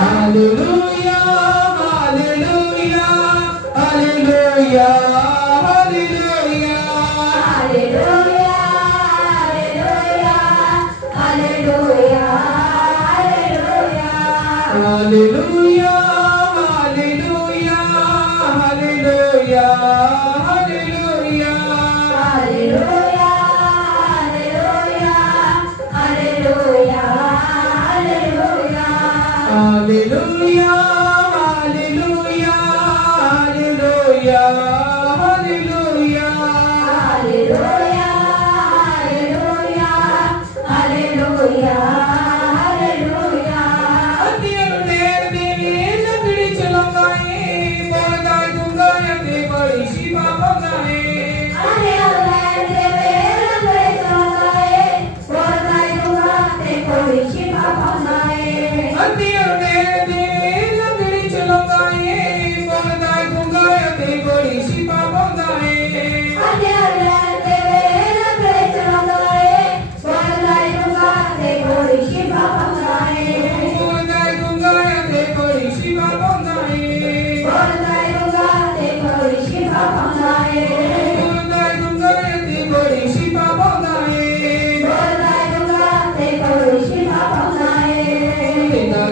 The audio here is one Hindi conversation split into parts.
Hallelujah, hallelujah, hallelujah, hallelujah. Hallelujah, hallelujah, hallelujah, hallelujah. Hallelujah, hallelujah, hallelujah, hallelujah. अंधियारू नेर देवी लकड़ी चलाए बोलता दूंगा ते बड़ी शिवा बंगाए अंधियारू नेर देवी लकड़ी चलाए बोलता दूंगा ते बड़ी शिवा बंगाए बोलता दूंगा ते बड़ी शिवा बंगाए बोलता दूंगा ते बड़ी शिवा बंगाए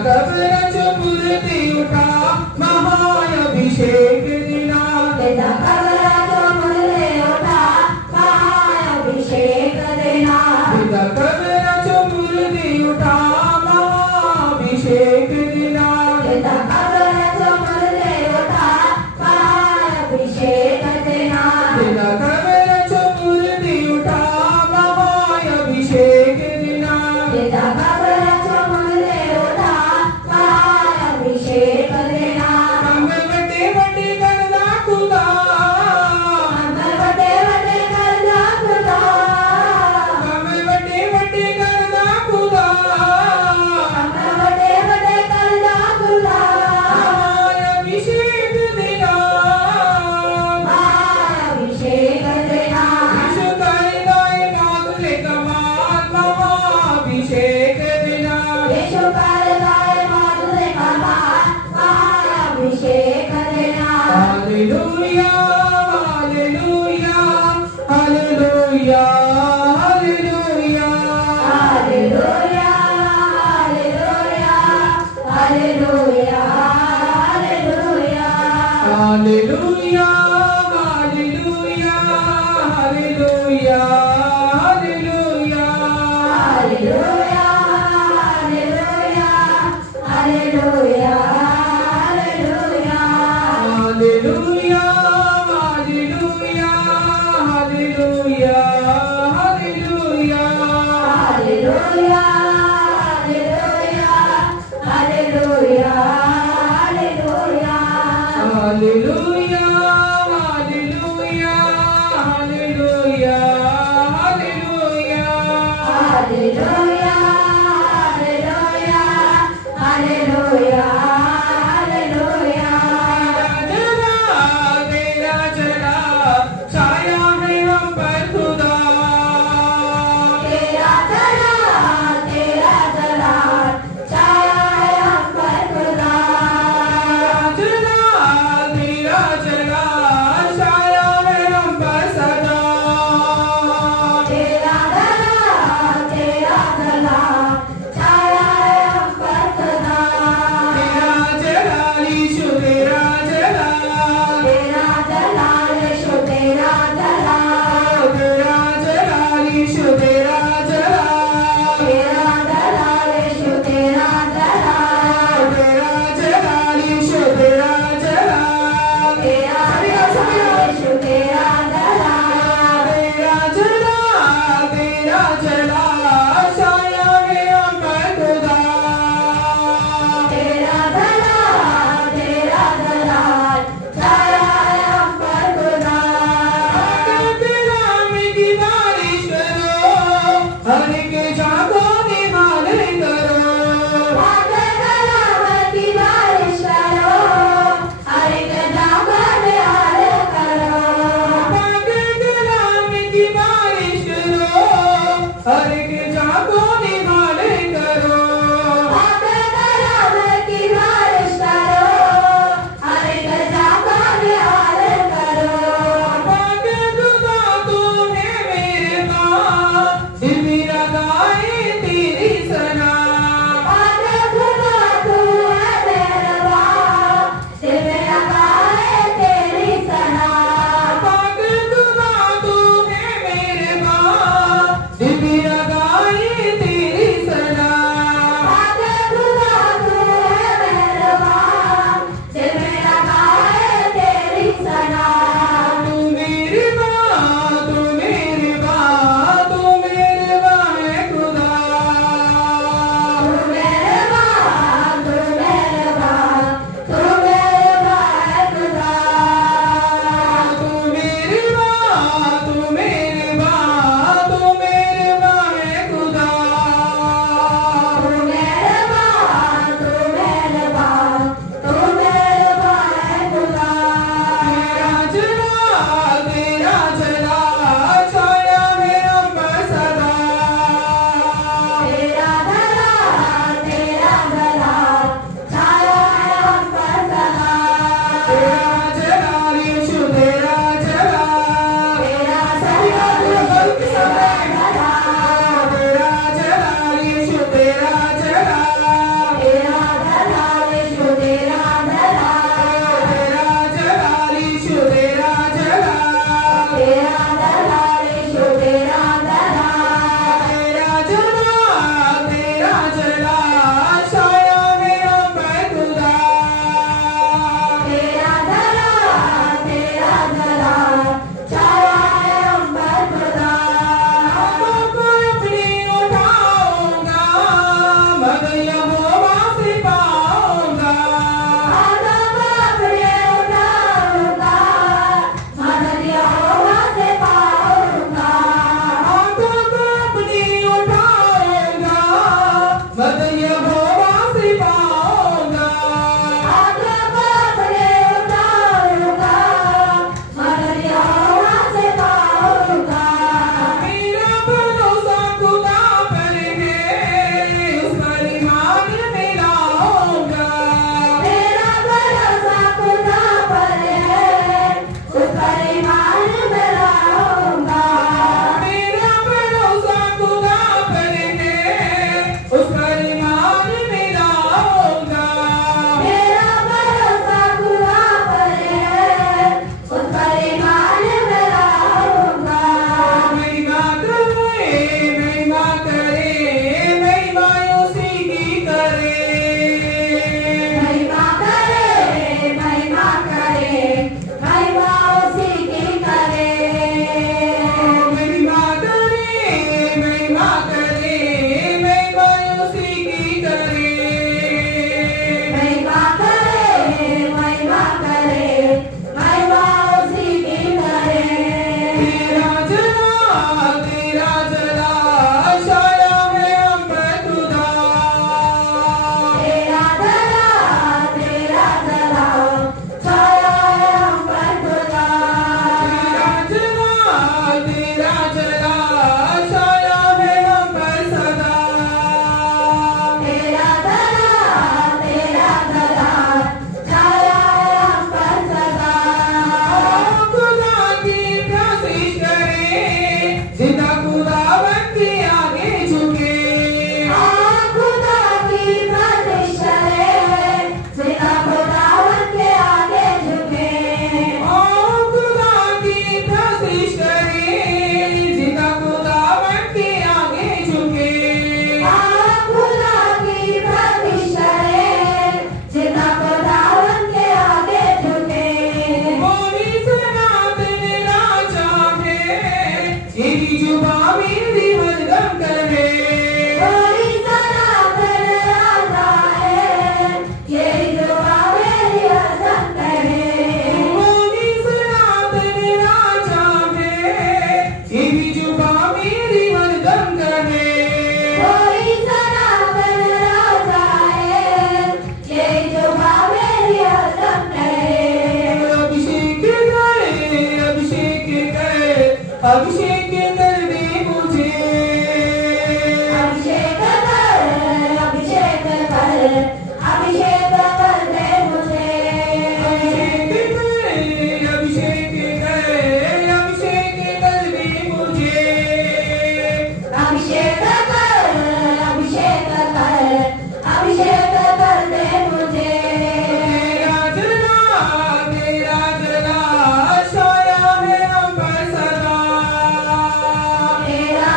कबरा चमुरती उठा महाअभिषेक दिना कबरा चमुरती उठा महाअभिषेक दिना कबरा चमुरती उठा महाअभिषेक दिना कमल बटे बटे करदा खुदा कमल बटे बटे करदा खुदा महाअभिषेक दिना विश्व करे गाए माधुले कमाल महाअभिषेक दिना Hallelujah, hallelujah, hallelujah, hallelujah, hallelujah, hallelujah, hallelujah, Hallelujah. अभिषेक कर दे मुझे अभिषेक कर दे मुझे अभिषेक कर दे मुझे तेरा जला छाया है हम पर सदा तेरा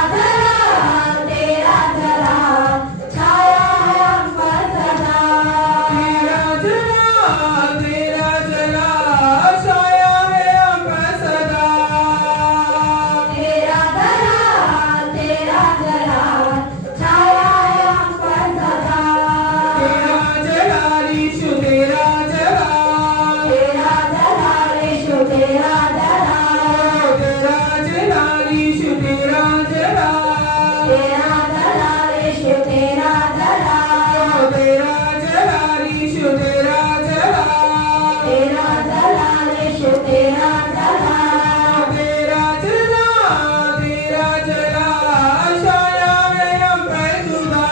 जला छाया है हम पर सदा तेरा जला छाया है हम पर सदा तेरा जला छाया है हम पर सदा तेरा जला रीशु तेरा जला तेरा जला रीशु तेरा जला तेरा जला रीशु तेरा जला तेरा जला रीशु तेरा जला तेरा जला रीशु तेरा जला तेरा जला रीशु तेरा जला तेरा जला छाया है हम पर खुदा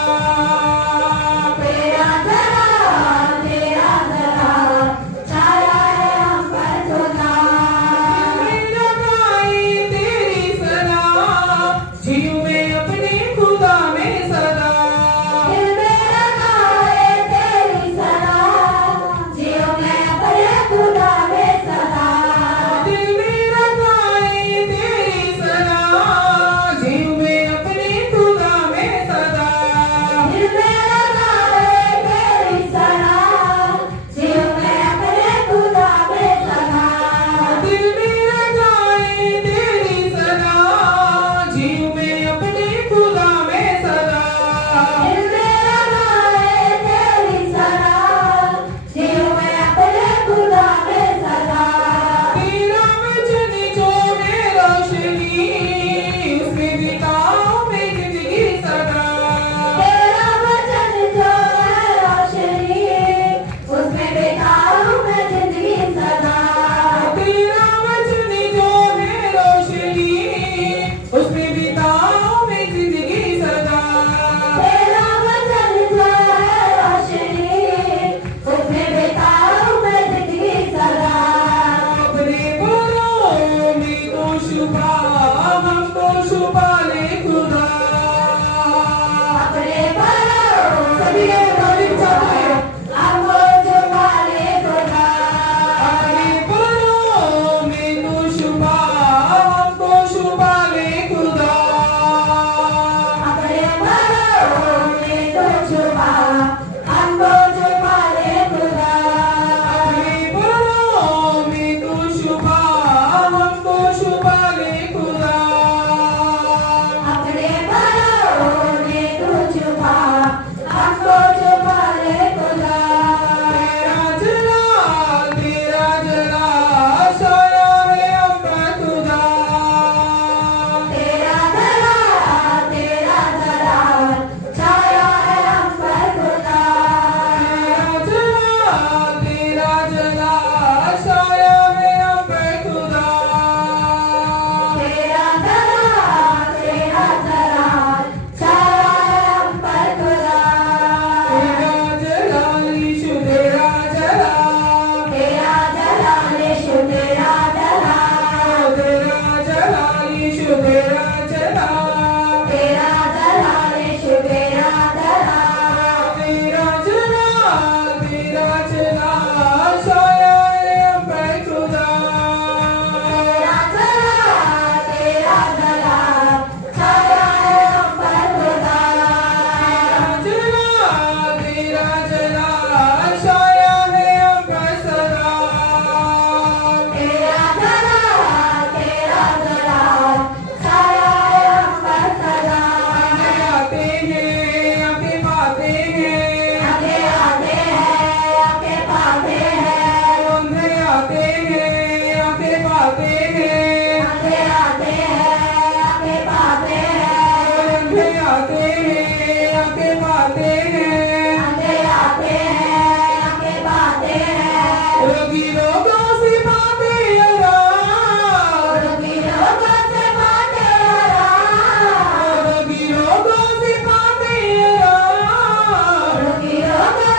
तेरा जला छाया है हम पर खुदा मेरा गाई तेरी सदा जीव में अपने खुदा में सदा दिल मेरा गाए तेरी सदा जियो मैं अपने खुदा में सदा दिल मेरा गाए तेरी सदा जीव में अपने खुदा में सदा दिल मेरा गाए तेरी सदा जियो मैं अपने खुदा में सदा दिल मेरा गाए तेरी सदा जीव में अपने खुदा में सदा दिल मेरा गाए तेरी सदा जियो मैं अपने खुदा में सदा तेरा वचन जो है रोशनी उसमें बिताओ मैं जिंदगी सदा तेरा वचन जो है रोशनी उसमें बिताऊं मैं जिंदगी सदा तेरा वचन जो है रोशनी उसमें बिताओ मैं जिंदगी सदा तेरा वचन जो है रोशनी उसमें बिताऊं मैं जिंदगी सदा अपने घरों में तो छुपा हमको छुपा ले खुदा अपने बालों सभी के मालिक चाहे हमको छुपा ले खुदा अपने घरों में तो छुपा हमको छुपा ले खुदा अपने बालों में तो छुपा हमको छुपा ले खुदा अपने घरों में तो छुपा हमको छुपा ले खुदा अपने बालों में तो छुपा हमको छुपा ले खुदा तेरा जला छाया है हम पर खुदा तेरा जला छाया है हम पर खुदा तेरा जला छाया है हम पर खुदा तेरा जला छाया है हम पर खुदा तेरा जला रीशु तेरा जला तेरा जला रीशु तेरा जला तेरा जला रीशु तेरा जला तेरा जला रीशु तेरा जला तेरा जला छाया है हम पर खुदा तेरा जला छाया है हम पर खुदा तेरा जला छाया है हम पर सदा तेरा जला छाया है हम पर सदा आते हैं आके पाते हैं आगे आते हैं आगे पाते हैं अंधे आते हैं आके पाते हैं आगे आते हैं आगे पाते हैं अंधे आते हैं आके पाते हैं आगे आते हैं आगे पाते हैं रोगी रोगों से पाते आराम रोगी रोगों से पाते आराम रोगी रोगों से पाते आराम रोगी रोगों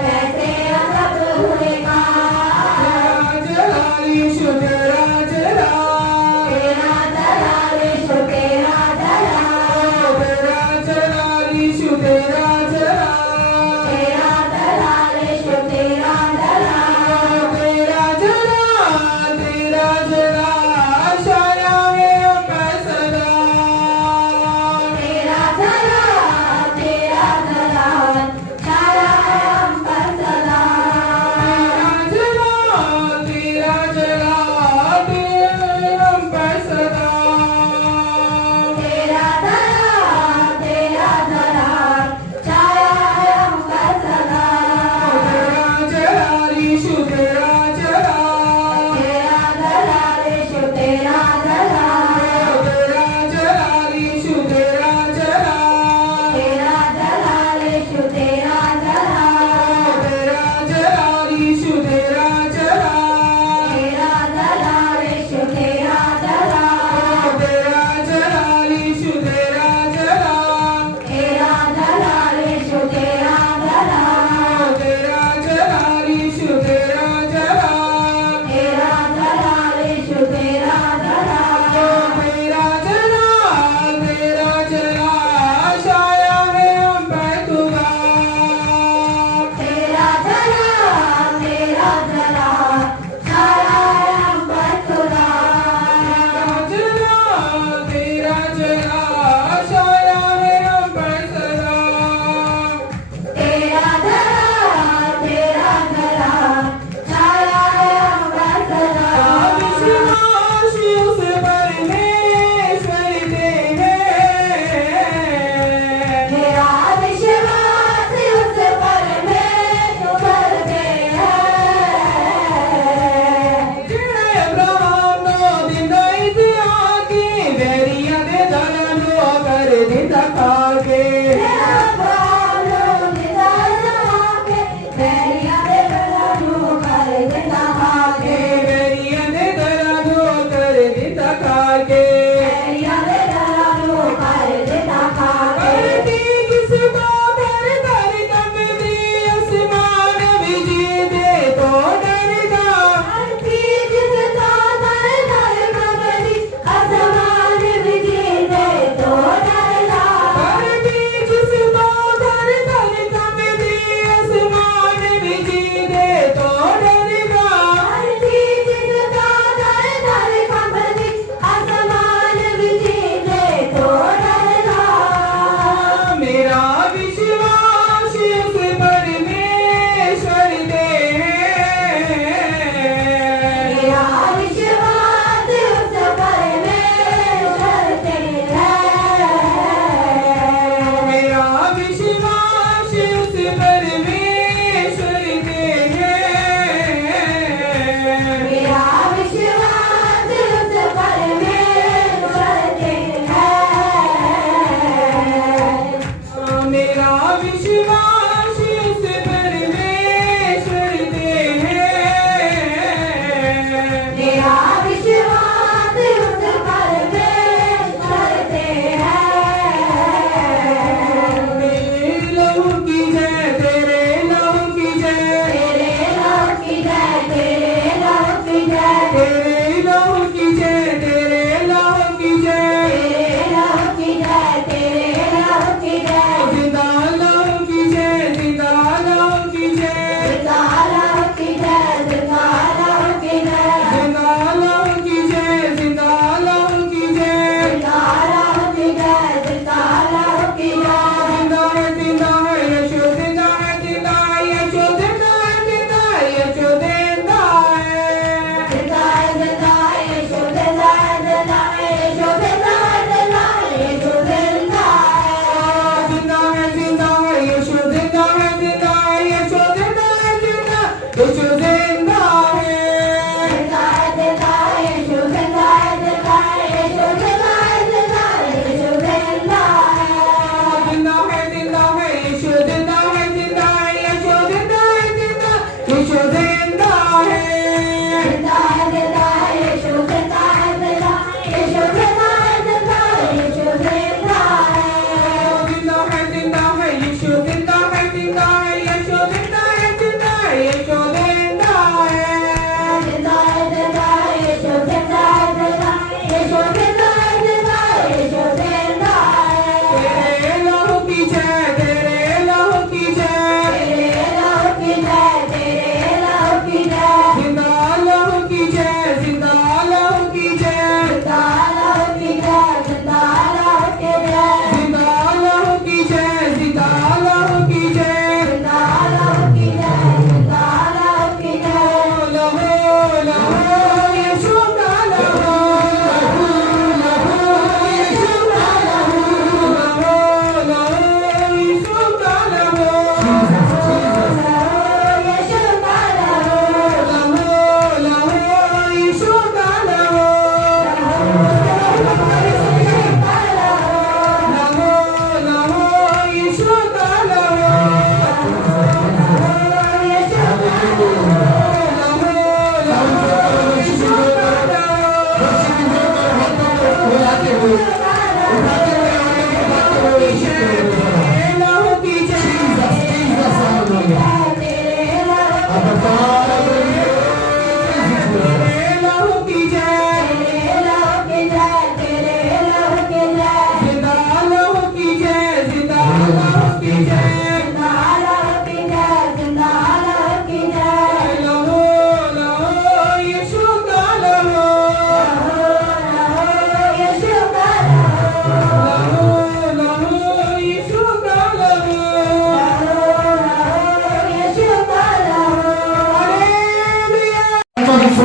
कैसे अजब हुए काज। जलाल यीशु तेरा जलाल, तेरा जलाल यीशु तेरा जलाल, तेरा जलाल यीशु तेरा जलाल, तेरा जलाल यीशु तेरा जलाल, तेरा जलाल छाया है हम पर सदा। तेरा जलाल छाया है हम पर सदा।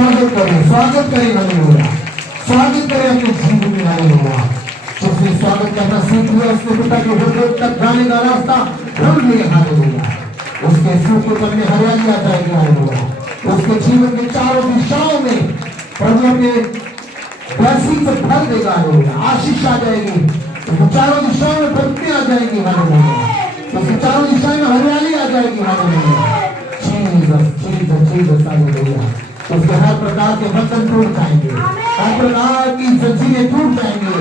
स्वागत करें हालेलुया, स्वागत करें अपने जीवन में हालेलुया। जिसने स्वागत करना सीख लिया उसने पिता के हृदय तक जाने का रास्ता ढूंढ लिया हालेलुया। उसके सूखे पर में हरियाली आ जाएगी हालेलुया। उसके जीवन के चारों दिशाओं में प्रभु अपने ब्लेसिंग से भर देगा हालेलुया। आशीष आ जाएगी, उसके चारों दिशाओं में बरकतें आ जाएगी हालेलुया। उसके चारों दिशाओं में हरियाली आ जाएगी hallelujah. Jesus Jesus Jesus hallelujah. उसके हर प्रकार के बंधन टूट जाएंगे, हर प्रकार की जंजीरें टूट जाएंगी,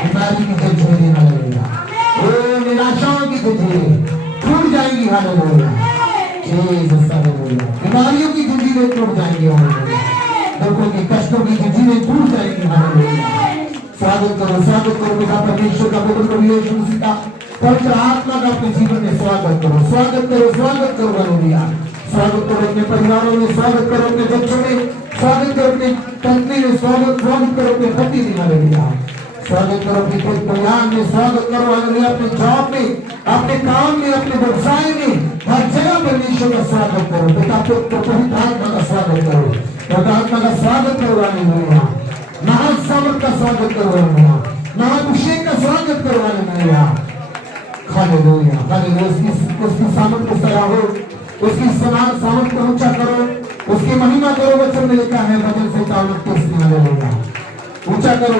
बीमारी की जंजीरें हालेलुया, ओ निराशाओं की जंजीरें टूट जाएंगी हालेलुया। Jesus hallelujah. बीमारियों की जंजीरें टूट जाएंगी हालेलुया। दुखों की कष्टों की जंजीरें टूट जाएंगी हालेलुया। स्वागत करो पिता परमेश्वर का, पुत्र प्रभु यीशु मसीह का, पवित्र आत्मा का अपने जीवन में स्वागत करो हालेलुया। स्वागत करो अपने परिवारों में, स्वागत करो अपने बच्चों में, स्वागत करो अपने पत्नी में, स्वागत करो अपने पति में हालेलुया। स्वागत करो अपने परिवार में, स्वागत करो हालेलुया अपने जॉब में, अपने काम में, अपने व्यवसाय में, हर जगह परमेश्वर का स्वागत करो। पिता पवित्र आत्मा का स्वागत करो, पवित्र आत्मा का स्वागत करो हालेलुया। महासामर्थ का स्वागत करो हालेलुया, महाअभिषेक का स्वागत करो हालेलुया हालेलुया हालेलुया। उसकी सामर्थ को सराहो, उसकी सामर्थ को ऊंचा करो, उसकी महिमा करो। वचन में लिखा है वचन से हालेलुया। ऊंचा करो।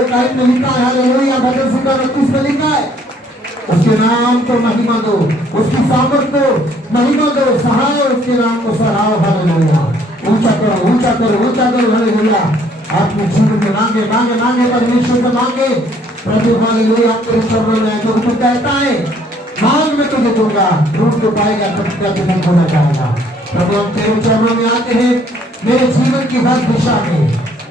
एक आयत में लिखा है हालेलुया, वचन से 29 में लिखा है उसके नाम को महिमा दो, उसकी सामर्थ को महिमा दो, सहाय उसके नाम को सराहो हालेलुया। ऊंचा करो हालेलुया। अपने जीवन में मांगे परमेश्वर से मांगे। प्रभु हालेलुया तेरे चरणों में तो तू कहता है मांग मैं तुझे दूंगा, ढूंढ तो पाएगा, तुझे खोना चाहेगा। प्रभु हम तेरे चरणों में आते हैं, मेरे जीवन की हर दिशा में,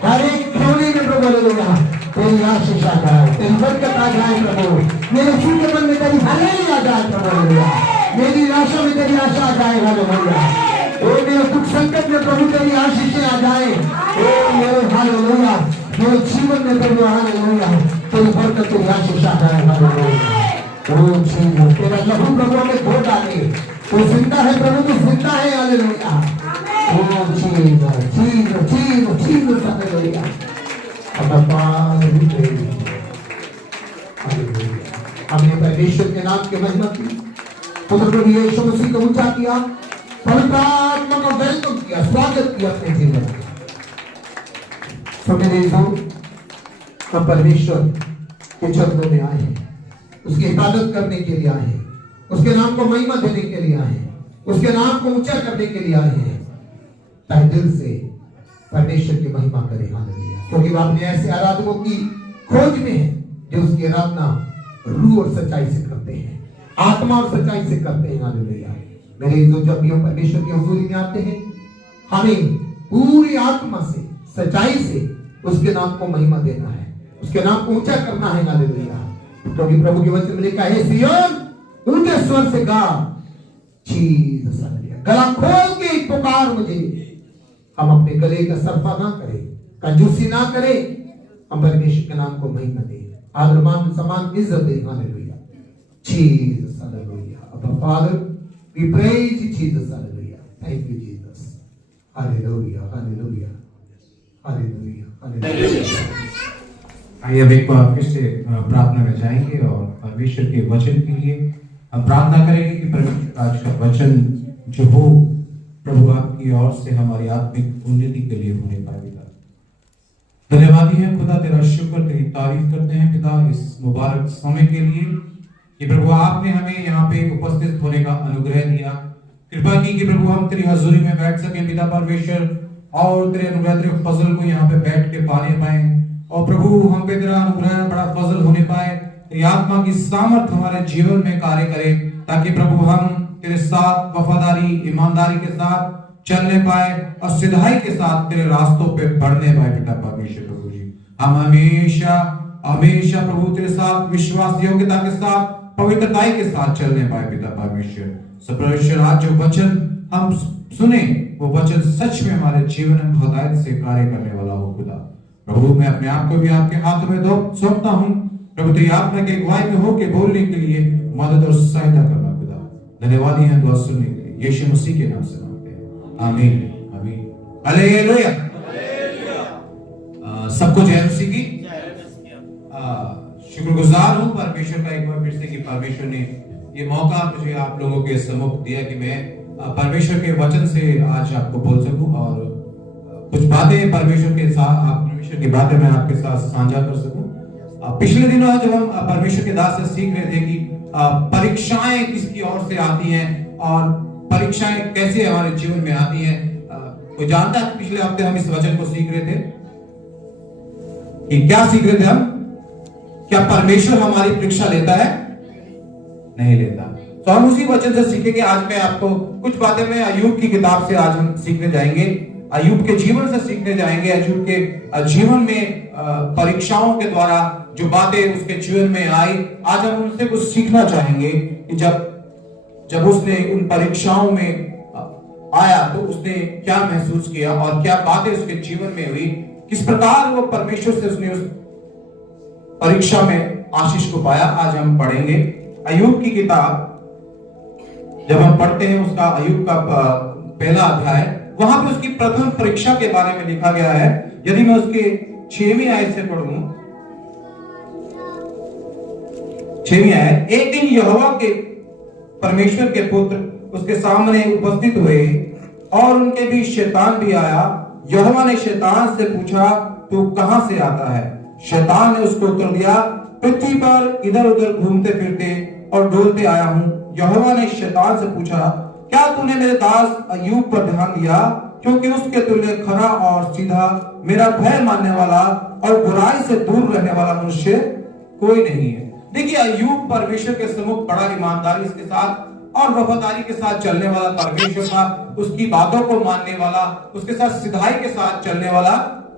हर एक कोने में प्रभु हालेलुया तेरी आशीष आ जाए, तेरी बरकत आ जाए प्रभु। मेरे सूखे मन में तेरी हरियाली आ जाए प्रभु हालेलुया। मेरी निराशा में तेरी आशा आ जाए हालेलुया। ओ मेरे दुख संकट में प्रभु तेरी आशीषें आ जाए। ओ मेरे हालेलुया मेरे जीवन में प्रभु हालेलुया तेरी बरकत तेरी आशीष आ जाए हालेलुया। ओ जीसस तेरा लहू प्रभु हमें धो डाले, तू जिंदा है प्रभु, तू जिंदा है हालेलुया। ओ जीसस हालेलुया। हमने परमेश्वर के नाम की महिमा की, पुत्र प्रभु यीशु मसीह को ऊंचा किया, पवित्र आत्मा का वेलकम किया, स्वागत किया अपने जीवन में। मेरे हम परमेश्वर के चरणों में आए हैं, उसकी इबादत करने के लिए आए हैं, उसके नाम को महिमा देने के लिए आए हैं, उसके नाम को ऊंचा करने के लिए आए हैं। ताकि दिल से परमेश्वर की महिमा करें हालेलुया। क्योंकि वो अपने ऐसे आराधकों की खोज में है जो उसकी आराधना रूह और सच्चाई से करते हैं, आत्मा और सच्चाई से करते हैं हालेलुया। मेरे जो जब भी हम परमेश्वर की हुजूरी में आते हैं, हमें पूरी आत्मा से, सच्चाई से उसके नाम को महिमा देना है, उसके नाम को ऊंचा करना है हालेलुया। क्योंकि प्रभु के वचन में लिखा है सिय्योन ऊंचे स्वर से गा, जीसस हालेलुया। गला खोल के पुकार मुझे। हम अपने गले का सरफा ना करें, कंजूसी ना करें, हम परमेश्वर के नाम को महिमा दें, आदर मान सम्मान इज्जत दें हालेलुया। Jesus hallelujah. अब father we praise you Jesus hallelujah. Thank you Jesus. Hallelujah hallelujah hallelujah hallelujah. आइए अब एक बार फिर से प्रार्थना में जाएंगे और परमेश्वर के वचन के लिए हम प्रार्थना करेंगे कि परमेश्वर आज का वचन जो हो प्रभु आपकी ओर से हमारी आत्मिक उन्नति के लिए होने पाएगा। धन्यवादी है खुदा, तेरा शुक्र, तेरी तारीफ करते हैं पिता इस मुबारक समय के लिए कि प्रभु आपने हमें यहाँ पे उपस्थित होने का अनुग्रह दिया, कृपा की कि प्रभु हम तेरी हजूरी में बैठ सके पिता परमेश्वर, और तेरे अनुग्रह तेरे फजल को यहाँ पे बैठ के पाने पाए, और प्रभु हम पे तेरा अनुग्रह बड़ा फजल होने पाए, तेरी आत्मा की सामर्थ हमारे जीवन में कार्य करे, ताकि प्रभु हम तेरे साथ वफादारी ईमानदारी के साथ चलने पाए और सिधाई के साथ तेरे रास्तों पे बढ़ने पाए पिता परमेश्वर। प्रभु जी हम हमेशा हमेशा प्रभु तेरे साथ विश्वास योग्यता के साथ पवित्रताई के साथ चलने पाए पिता परमेश्वर। परमेश्वर आज जो वचन हम सुने वो वचन सच में हमारे जीवन में हदायत से कार्य करने वाला हो खुदा। प्रभु मैं अपने आप को भी आपके हाथ में सौंपता हूँ प्रभु, तेरी आत्मा के अगुवाई में होके बोलने के लिए मदद और सहायता करना खुदा। धन्यवादी हैं दुआ सुनने के लिए, यीशु मसीह के नाम से मांगते हैं, आमीन आमीन। हालेलुया। सबको जय मसीह की। शुक्रगुजार हूं परमेश्वर का एक बार फिर से कि परमेश्वर ने ये मौका मुझे आप लोगों के सम्मुख दिया कि मैं परमेश्वर के वचन से आज आपको बोल सकूं और कुछ बातें परमेश्वर के साथ परमेश्वर की बातें मैं आपके साथ साझा कर सकूं। पिछले दिनों जब हम परमेश्वर के दास से सीख रहे थे कि परीक्षाएं किसकी ओर से आती हैं और परीक्षाएं कैसे हमारे जीवन में आती हैं। कोई जानता है? पिछले हफ्ते हम इस वचन को सीख रहे थे कि क्या सीख रहे थे हम? क्या परमेश्वर हमारी परीक्षा लेता है? नहीं लेता। तो हम उसी वचन से सीखेंगे। आज मैं आपको कुछ बातें मैं अय्यूब की किताब से आज हम सीखने जाएंगे, अय्यूब के जीवन से सीखने जाएंगे। अय्यूब के जीवन में परीक्षाओं के द्वारा जो बातें उसके जीवन में आई, आज हम उनसे कुछ सीखना चाहेंगे कि जब उसने उन परीक्षाओं में आया तो उसने क्या महसूस किया और क्या बातें उसके जीवन में हुई, किस प्रकार वो परमेश्वर से उसने उस परीक्षा में आशीष को पाया। आज हम पढ़ेंगे अय्यूब की किताब। जब हम पढ़ते हैं उसका अय्यूब का पहला अध्याय, वहां पे उसकी प्रथम परीक्षा के बारे में लिखा गया है। यदि मैं उसके 6वीं आयत से पढ़ूं, 6वीं आयत, एक दिन यहोवा के परमेश्वर के पुत्र उसके सामने उपस्थित हुए और उनके बीच शैतान भी आया। यहोवा ने शैतान से पूछा, तू कहां से आता है? शैतान ने उसको उत्तर दिया, पृथ्वी पर इधर उधर घूमते फिरते और डोलते आया हूं। यहोवा ने शैतान से पूछा, क्या तूने मेरे दास अय्यूब पर ध्यान दिया? क्योंकि उसके तुल्य खरा और सीधा, मेरा भय मानने वाला और बुराई से दूर रहने वाला मनुष्य कोई नहीं है। देखिए, अय्यूब परमेश्वर के सम्मुख बड़ा ईमानदारी के साथ और वफादारी के साथ चलने वाला परमेश्वर था। उसकी बातों को मानने वाला, उसके साथ सिधाई के साथ चलने वाला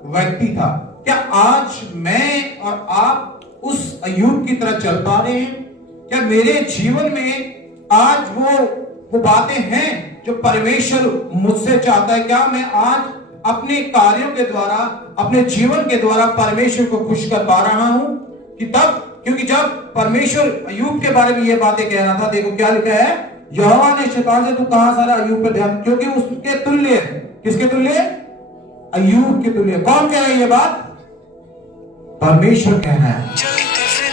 व्यक्ति था। क्या आज मैं और आप उस अय्यूब की तरह चल पा रहे हैं? क्या मेरे जीवन में आज वो बातें हैं जो परमेश्वर मुझसे चाहता है? क्या मैं आज अपने कार्यों के द्वारा, अपने जीवन के द्वारा परमेश्वर को खुश कर पा रहा हूं? कि तब, क्योंकि जब परमेश्वर अय्यूब के बारे में ये बातें कह रहा था, देखो क्या लिखा है, यहोवा ने शैतान से, तू कहां सारा अय्यूब पर ध्यान, क्योंकि उसके तुल्य, किसके तुल्य? अय्यूब के तुल्य। कौन कह रहा है ये बात? परमेश्वर कह रहा है।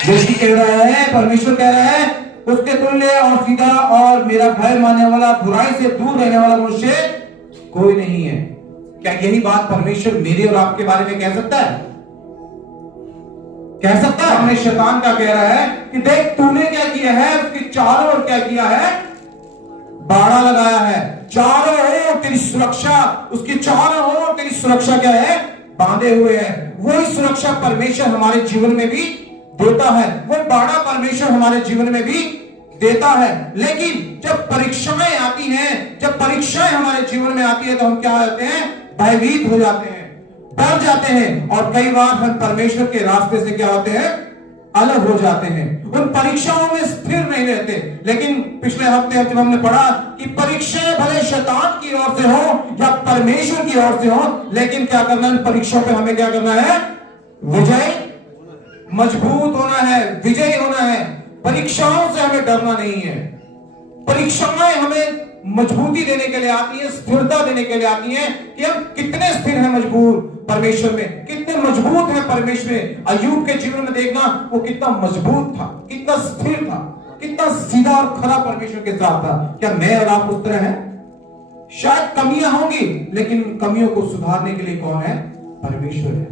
व्यक्ति कह रहा है, परमेश्वर कह रहा है, उसके तुल्य और सीधा और मेरा भय मानने वाला, बुराई से दूर रहने वाला मनुष्य कोई नहीं है। क्या यही बात परमेश्वर मेरे और आपके बारे में कह सकता है? कह सकता है? हमने शैतान का कह रहा है कि देख तूने क्या किया है, उसकी चारों ओर क्या किया है? बाड़ा लगाया है। चारों ओर तेरी सुरक्षा, उसकी चारों ओर तेरी सुरक्षा क्या है? बांधे हुए है। वही सुरक्षा परमेश्वर हमारे जीवन में भी देता है, वो बाड़ा परमेश्वर हमारे जीवन में भी देता है। लेकिन जब परीक्षाएं आती हैं, जब परीक्षाएं हमारे जीवन में आती है तो हम क्या होते हैं? भयभीत हो जाते हैं, डर जाते हैं और कई बार हम परमेश्वर के रास्ते से क्या होते हैं? अलग हो जाते हैं। उन परीक्षाओं में स्थिर नहीं रहते। लेकिन पिछले हफ्ते जब हमने पढ़ा कि परीक्षाएं भले शैतान की ओर से हो या परमेश्वर की ओर से हो, लेकिन क्या करना है? परीक्षाओं पे हमें क्या करना है? विजय, मजबूत होना है, विजयी होना है। परीक्षाओं से हमें डरना नहीं है। परीक्षाएं हमें मजबूती देने के लिए आती है, स्थिरता देने के लिए आती है कि हम कितने स्थिर हैं, मजबूत परमेश्वर में, कितने मजबूत हैं परमेश्वर में। अय्यूब के जीवन में देखना, वो कितना मजबूत था, कितना स्थिर था, कितना सीधा और खरा परमेश्वर के साथ था। क्या मैं और आप उस तरह हैं? शायद कमियां होंगी, लेकिन कमियों को सुधारने के लिए कौन है? परमेश्वर है।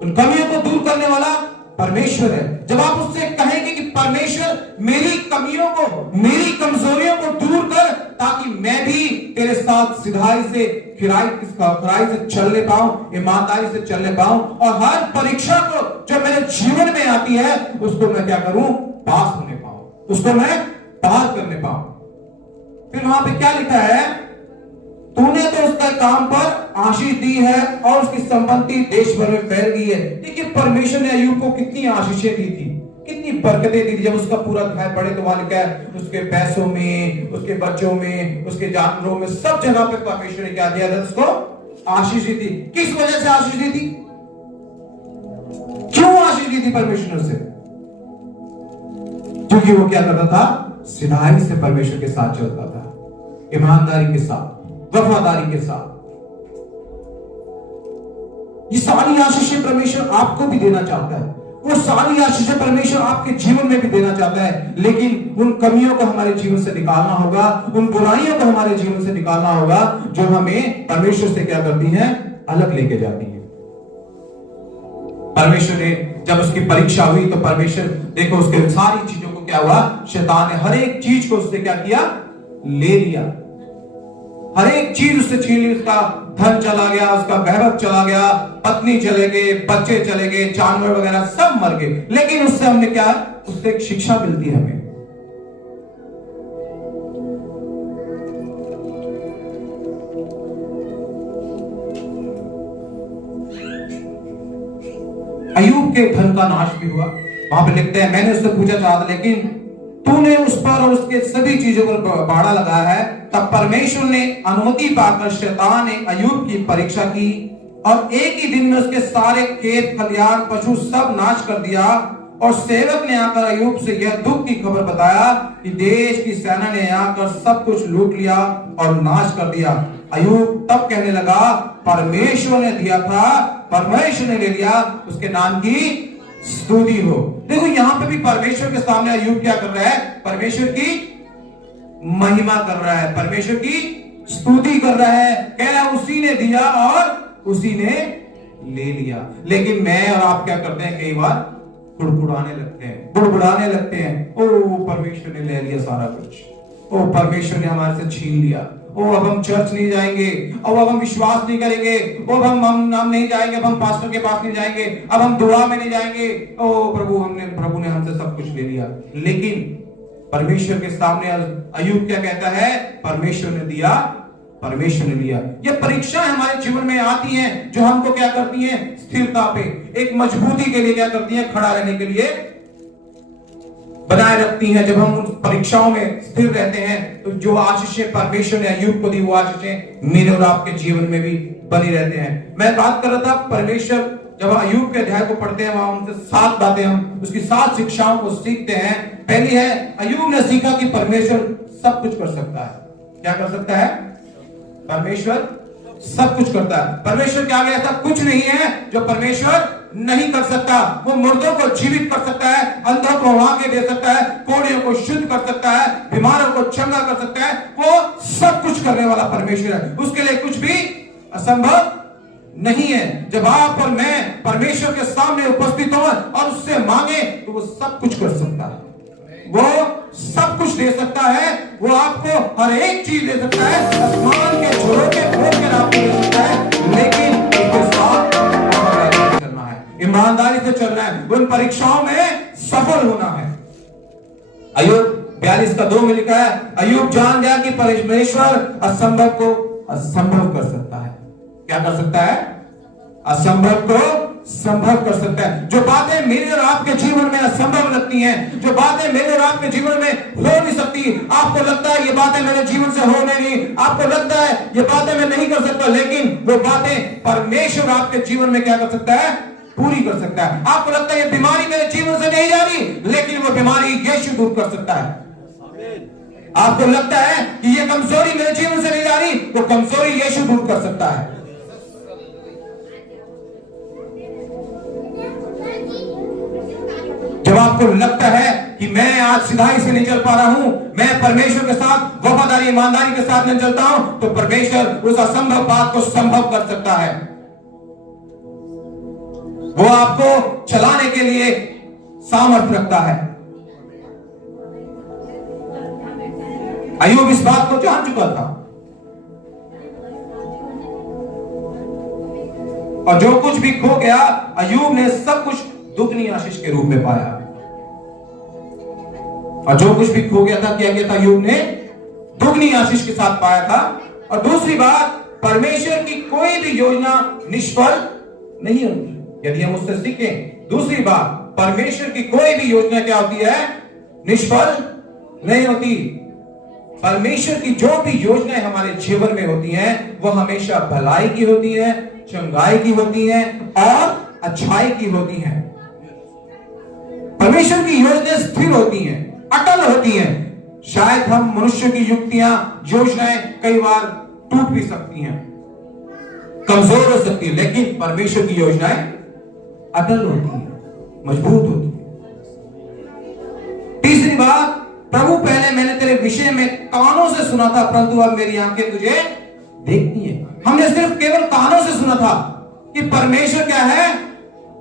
उन कमियों को दूर करने वाला परमेश्वर है। जब आप उससे कहेंगे कि परमेश्वर मेरी कमियों को, मेरी कमजोरियों को दूर कर, ताकि मैं भी तेरे साथ सिधाई से, खराई से चलने पाऊं, ईमानदारी से चलने पाऊं, और हर परीक्षा को जो मेरे जीवन में आती है उसको मैं क्या करूं? पास होने पाऊं, उसको मैं पार करने पाऊं। फिर वहां पे क्या लिखा है? तूने तो उसका काम पर आशीष दी है और उसकी संपत्ति देश भर में फैल गई है। देखिए, परमेश्वर ने अय्यूब को कितनी आशीषें दी थी, कितनी बरकतें दी थी। जब उसका पूरा अध्याय पढ़े तो वहां लिखा है, उसके पैसों में, उसके बच्चों में, उसके जानवरों में, सब जगह पे परमेश्वर ने क्या दिया था? उसको आशीष दी थी। किस वजह से आशीष दी थी? क्यों आशीष दी थी परमेश्वर से? क्योंकि वो क्या करता था? सिधाई से परमेश्वर के साथ चलता था, ईमानदारी के साथ। वफादारी के साथ। ये सारी आशीषें परमेश्वर आपको भी देना चाहता है, वो सारी आशीषें परमेश्वर आपके जीवन में भी देना चाहता है, लेकिन उन कमियों को हमारे जीवन से निकालना होगा, उन बुराइयों को हमारे जीवन से निकालना होगा जो हमें परमेश्वर से क्या करती हैं, अलग लेके जाती हैं। परमेश्वर ने जब उसकी परीक्षा हुई तो परमेश्वर देखो उसके सारी चीजों को क्या हुआ, शैतान ने हर एक चीज को उससे क्या किया, ले लिया, हर एक चीज उससे छीन ली। उसका धन चला गया, उसका वैभव चला गया, पत्नी चले गए, बच्चे चले गए, जानवर वगैरह सब मर गए। लेकिन उससे हमने क्या, उससे एक शिक्षा मिलती है हमें। अय्यूब के धन का नाश भी हुआ। वहां पे लिखते हैं, मैंने उससे पूछा चाहा लेकिन तूने उस पर और उसके सभी चीजों पर बाड़ा लगाया है। तब परमेश्वर ने अनुमति पाकर शैतान ने अय्यूब की परीक्षा की और एक ही दिन में उसके सारे खेत खलियान पशु सब नाश कर दिया। और सेवक ने आकर अय्यूब से यह दुख की खबर बताया कि देश की सेना ने आकर सब कुछ लूट लिया और नाश कर दिया। अय्यूब तब कहने लगा, परमेश्वर ने दिया था, परमेश्वर ने ले लिया, उसके नाम की स्तुति हो। देखो यहां पे भी परमेश्वर के सामने अय्यूब क्या कर रहा है, परमेश्वर की महिमा कर रहा है, परमेश्वर की स्तुति कर रहा है, कह रहा है उसी ने दिया और उसी ने ले लिया। लेकिन मैं और आप क्या करते हैं, कई बार कुड़कुड़ाने लगते हैं, बुड़बुड़ाने लगते हैं, ओ परमेश्वर ने ले लिया सारा कुछ, ओ परमेश्वर ने हमारे से छीन लिया, ओ अब हम चर्च नहीं जाएंगे, अब हम विश्वास नहीं करेंगे, अब हम नहीं जाएंगे, अब हम पास्टर के पास नहीं जाएंगे, अब हम दुआ में नहीं जाएंगे, ओ प्रभु ने हमसे सब कुछ ले लिया। लेकिन परमेश्वर के सामने अय्यूब क्या कहता है, परमेश्वर ने दिया, परमेश्वर ने लिया। ये परीक्षाएं हमारे जीवन में आती हैं जो हमको क्या करती हैं, स्थिरता पे, एक मजबूती के लिए क्या करती हैं, खड़ा रहने के लिए बनाए रखती हैं। जब हम उन परीक्षाओं में स्थिर रहते हैं तो जो आशीषें परमेश्वर ने अय्यूब को दी वो आशीषें मेरे और आपके जीवन में भी बनी रहते हैं। मैं बात कर रहा था, परमेश्वर जब अय्यूब के अध्याय को पढ़ते हैं वहां उनसे 7 बातें, हम उसकी 7 शिक्षाओं को सीखते हैं। पहली है, अय्यूब ने सीखा कि परमेश्वर सब कुछ कर सकता है। क्या कर सकता है, परमेश्वर सब कुछ करता है। परमेश्वर के आगे ऐसा कुछ नहीं है जो परमेश्वर नहीं कर सकता। वो मुर्दों को जीवित कर सकता है, अंधों को आंखें दे सकता है, कोढ़ियों को शुद्ध कर सकता है, बीमारों को चंगा कर सकता है। वो सब कुछ करने वाला परमेश्वर है, उसके लिए कुछ भी असंभव नहीं है। जब आप और मैं परमेश्वर के सामने उपस्थित हो और उससे मांगे तो वो सब कुछ कर सकता है, वो सब कुछ दे सकता है, वो आपको हर एक चीज दे सकता है, आसमान के झोंके खोलकर आपको दे सकता है, लेकिन उसके साथ चलना है, ईमानदारी से चलना है, उन परीक्षाओं में सफल होना है। अय्यूब 42:2 में लिखा है, अय्यूब जान गया कि परमेश्वर असंभव को असंभव कर सकता है। क्या कर सकता है, असंभव को संभव कर सकता है। जो बातें मेरे और आपके जीवन में असंभव लगती हैं, जो बातें मेरे और आपके जीवन में हो नहीं सकती, आपको लगता है ये बातें मेरे जीवन से हो नहीं, आपको लगता है ये बातें मैं नहीं कर सकता, लेकिन वो बातें परमेश्वर आपके जीवन में क्या कर सकता है, पूरी कर सकता है। आपको लगता है ये बीमारी मेरे जीवन से नहीं जा रही, लेकिन वो बीमारी यीशु दूर कर सकता है। आपको लगता है कि ये कमजोरी मेरे जीवन से नहीं जा रही, वो कमजोरी यीशु दूर कर सकता है। जब आपको लगता है कि मैं आज सिधाई से नहीं चल पा रहा हूं, मैं परमेश्वर के साथ वफादारी ईमानदारी के साथ नहीं चलता हूं, तो परमेश्वर उस असंभव बात को संभव कर सकता है। वो आपको चलाने के लिए सामर्थ्य रखता है। अय्यूब इस बात को जान चुका था और जो कुछ भी खो गया, अय्यूब ने सब कुछ दुगनी आशीष के रूप में पाया। और जो कुछ भी खो गया था, क्या किया था अय्यूब ने, दुगनी आशीष के साथ पाया था। और दूसरी बात, परमेश्वर की कोई भी योजना निष्फल नहीं होती। यदि हम उससे सीखें, दूसरी बात, परमेश्वर की कोई भी योजना क्या होती है, निष्फल नहीं होती। परमेश्वर की जो भी योजनाएं हमारे जीवन में होती हैं, वो हमेशा भलाई की होती है, चंगाई की होती है और अच्छाई की होती है। परमेश्वर की योजनाएं स्थिर होती हैं, अटल होती हैं। शायद हम मनुष्य की युक्तियां, योजनाएं कई बार टूट भी सकती हैं, कमजोर हो सकती है, लेकिन परमेश्वर की योजनाएं अटल होती है, मजबूत होती है। तीसरी बात, प्रभु पहले मैंने तेरे विषय में कानों से सुना था, परंतु अब मेरी आंखें तुझे देखती है। हमने सिर्फ केवल कानों से सुना था कि परमेश्वर क्या है,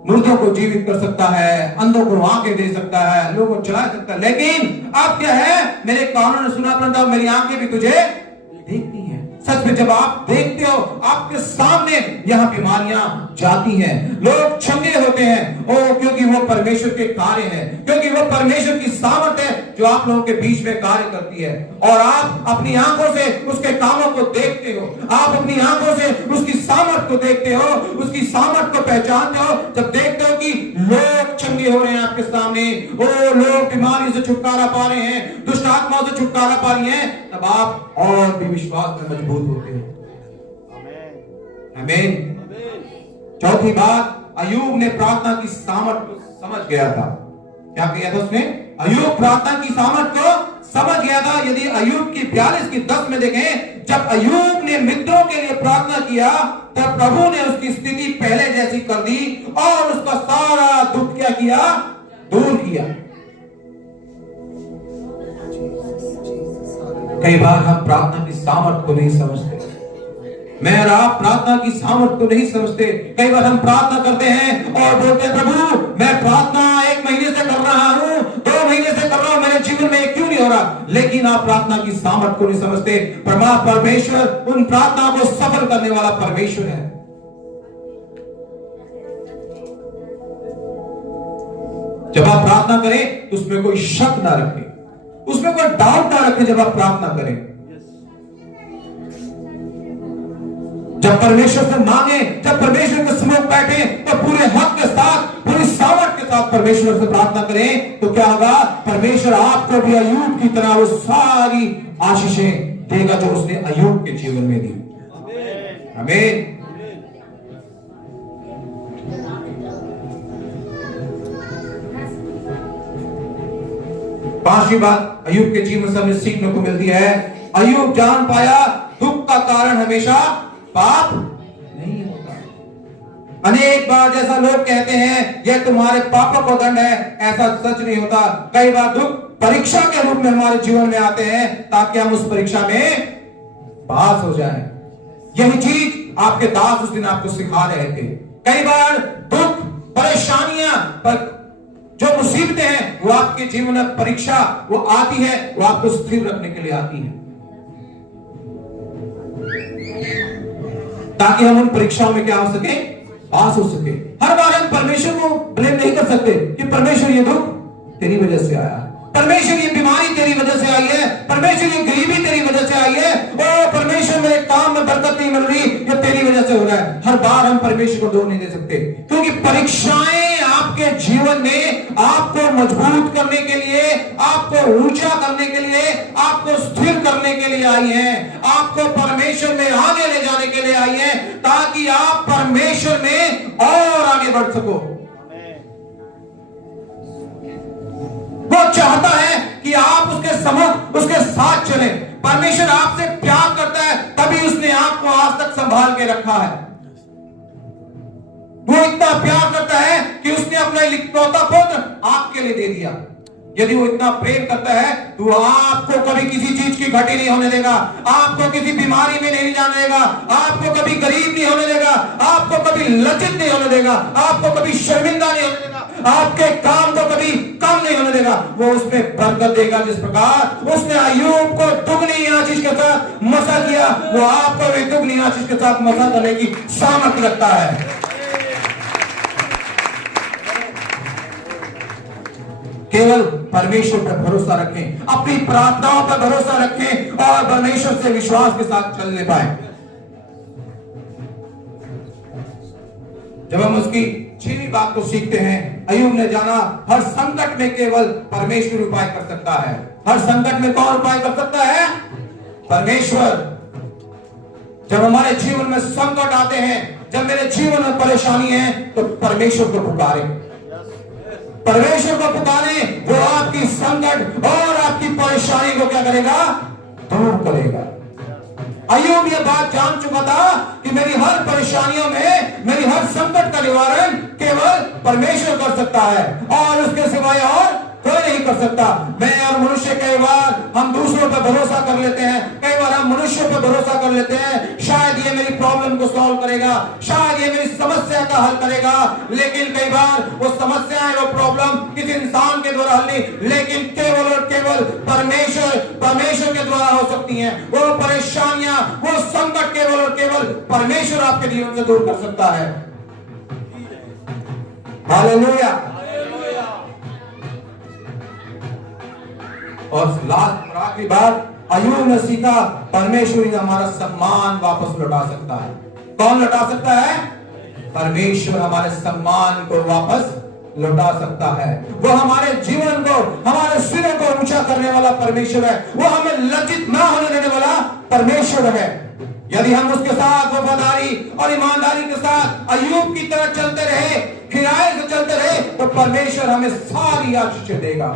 मुर्दों को जीवित कर सकता है, अंधों को आंखें दे सकता है, लोगों को चला सकता है, लेकिन अब क्या है, मेरे कानों ने सुना, परंतु मेरी आंखें भी तुझे देखती हैं। सच में जब आप देखते हो, आपके सामने यहां बीमारियां जाती हैं, लोग चंगे होते हैं, ओ क्योंकि वो परमेश्वर के कार्य हैं, क्योंकि वो परमेश्वर की सामर्थ है जो आप लोगों के बीच में कार्य करती है। और आप अपनी आंखों से उसके कामों को देखते हो, आप अपनी आंखों से उसकी सामर्थ को देखते हो, उसकी सामर्थ को पहचानते हो। जब देखते हो कि लोग चंगे हो रहे हैं आपके सामने, ओ लोग बीमारी से छुटकारा पा रहे हैं, दुष्ट आत्माओं से छुटकारा पा रही हैं, तब आप और भी विश्वास में मजबूत होते हो। आमीन। चौथी बात, अय्यूब ने प्रार्थना की सामर्थ को समझ गया था। क्या किया था उसने? अय्यूब प्रार्थना की सामर्थ को समझ गया था। यदि अय्यूब की 42 की 10 में देखें, जब अय्यूब ने मित्रों के लिए प्रार्थना किया तब प्रभु ने उसकी स्थिति पहले जैसी कर दी और उसका सारा दुख क्या किया, दूर किया। कई बार हम प्रार्थना की सामर्थ को नहीं समझते, मैं और आप प्रार्थना की सामर्थ को नहीं समझते। कई बार हम प्रार्थना करते हैं और बोलते हैं, प्रभु मैं प्रार्थना 1 महीने से कर रहा हूं, 2 महीने से कर रहा हूं, मेरे जीवन में क्यों नहीं हो रहा? लेकिन आप प्रार्थना की सामर्थ को नहीं समझते। परमेश्वर उन प्रार्थना को सफल करने वाला परमेश्वर है। जब आप प्रार्थना करें तो उसमें कोई शक ना रखें, उसमें कोई डाउट ना रखें। जब आप प्रार्थना करें, जब परमेश्वर से मांगे, जब परमेश्वर के सम्मुख बैठे, तो पूरे हक के साथ, पूरी सामर्थ के साथ परमेश्वर से प्रार्थना करें, तो क्या होगा? परमेश्वर आपको भी अय्यूब की तरह वो सारी आशीषें देगा जो उसने अय्यूब के जीवन में दी। आमीन। पांचवी बात अय्यूब के जीवन से हमें सीखने को मिलती है, अय्यूब जान पाया दुख का कारण हमेशा पाप नहीं होता। अनेक बार जैसा लोग कहते हैं यह तुम्हारे पापों का दंड है, ऐसा सच नहीं होता। कई बार दुख परीक्षा के रूप में हमारे जीवन में आते हैं ताकि हम उस परीक्षा में पास हो जाएं। यही चीज आपके दास उस दिन आपको सिखा रहे थे। कई बार दुख, परेशानियां, पर जो मुसीबतें हैं वो आपके जीवन में परीक्षा वो आती है, वो आपको स्थिर रखने के लिए आती है, ताकि हम उन परीक्षाओं में क्या हो सके, पास हो सके। हर बार हम परमेश्वर को ब्लेम नहीं कर सकते कि परमेश्वर ये दुख तेरी वजह से आया, परमेश्वर ये बीमारी तेरी वजह से आई है, परमेश्वर ये गरीबी तेरी वजह से आई है, ओ परमेश्वर मेरे काम में बरकत नहीं मिल रही, ये तेरी वजह से हो रहा है। हर बार हम परमेश्वर को दोष नहीं दे सकते, क्योंकि परीक्षाएं आपके जीवन में आपको मजबूत करने के लिए, आपको ऊंचा करने के लिए, आपको स्थिर करने के लिए आई हैं, आपको परमेश्वर में आगे ले जाने के लिए आई हैं, ताकि आप परमेश्वर में और आगे बढ़ सको। वो चाहता है कि आप उसके सम्मुख, उसके साथ चलें। परमेश्वर आपसे प्यार करता है, तभी उसने आपको आज तक संभाल के रखा है। वो इतना प्यार करता है कि उसने अपना इकलौता पुत्र आपके लिए दे दिया। यदि वो इतना प्रेम करता है तो आपको कभी किसी चीज की घटी नहीं होने देगा, आपको किसी बीमारी में नहीं जाने देगा, आपको कभी गरीब नहीं होने देगा, आपको कभी लज्जित नहीं होने देगा, आपको कभी शर्मिंदा नहीं होने देगा, आपके काम को कभी कम नहीं होने देगा। वो उसमें बरकत देगा। जिस प्रकार उसने अय्यूब को दुगनी आशीष के साथ मसा किया, वो आपको भी दुगनी आशीष के साथ मसा करने की सामर्थ्य रखता है। केवल परमेश्वर पर भरोसा रखें, अपनी प्रार्थनाओं पर भरोसा रखें और परमेश्वर से विश्वास के साथ चलने पाए। जब हम उसकी 6वीं बात को सीखते हैं, अय्यूब ने जाना हर संकट में केवल परमेश्वर उपाय कर सकता है। हर संकट में कौन उपाय कर सकता है? परमेश्वर। जब हमारे जीवन में संकट आते हैं, जब मेरे जीवन में परेशानी है, तो परमेश्वर को पुकारें, परमेश्वर को पुकारे। वो आपकी संकट और आपकी परेशानी को क्या करेगा? दूर करेगा। अय्यूब ये बात जान चुका था कि मेरी हर परेशानियों में, मेरी हर संकट का निवारण केवल परमेश्वर कर सकता है और उसके सिवाय और कोई नहीं कर सकता। मैं और मनुष्य कई बार हम दूसरों पर भरोसा कर लेते हैं, कई बार हम मनुष्यों पर भरोसा कर लेते हैं, शायद ये मेरी प्रॉब्लम को सॉल्व करेगा, शायद ये मेरी समस्या का हल करेगा, लेकिन कई बार वो समस्याएं, वो प्रॉब्लम किसी इंसान के द्वारा हल नहीं, लेकिन केवल और केवल परमेश्वर के द्वारा हो सकती हैं। वो परेशानियां, वो संकट केवल और केवल परमेश्वर आपके जीवन से दूर कर सकता है। हालेलुया। और लास्ट और आखिरी बात, अय्यूब ने सीखा परमेश्वर ही हमारा सम्मान वापस लौटा सकता है। कौन लौटा सकता है? परमेश्वर हमारे सम्मान को वापस लौटा सकता है। वो हमारे जीवन को, हमारे सिरों को ऊंचा करने वाला परमेश्वर है। वो हमें लज्जित ना होने देने वाला परमेश्वर है। यदि हम उसके साथ वफादारी और ईमानदारी के साथ अय्यूब की तरह चलते रहे, खिराए से चलते रहे, तो परमेश्वर हमें सारी आशीष देगा।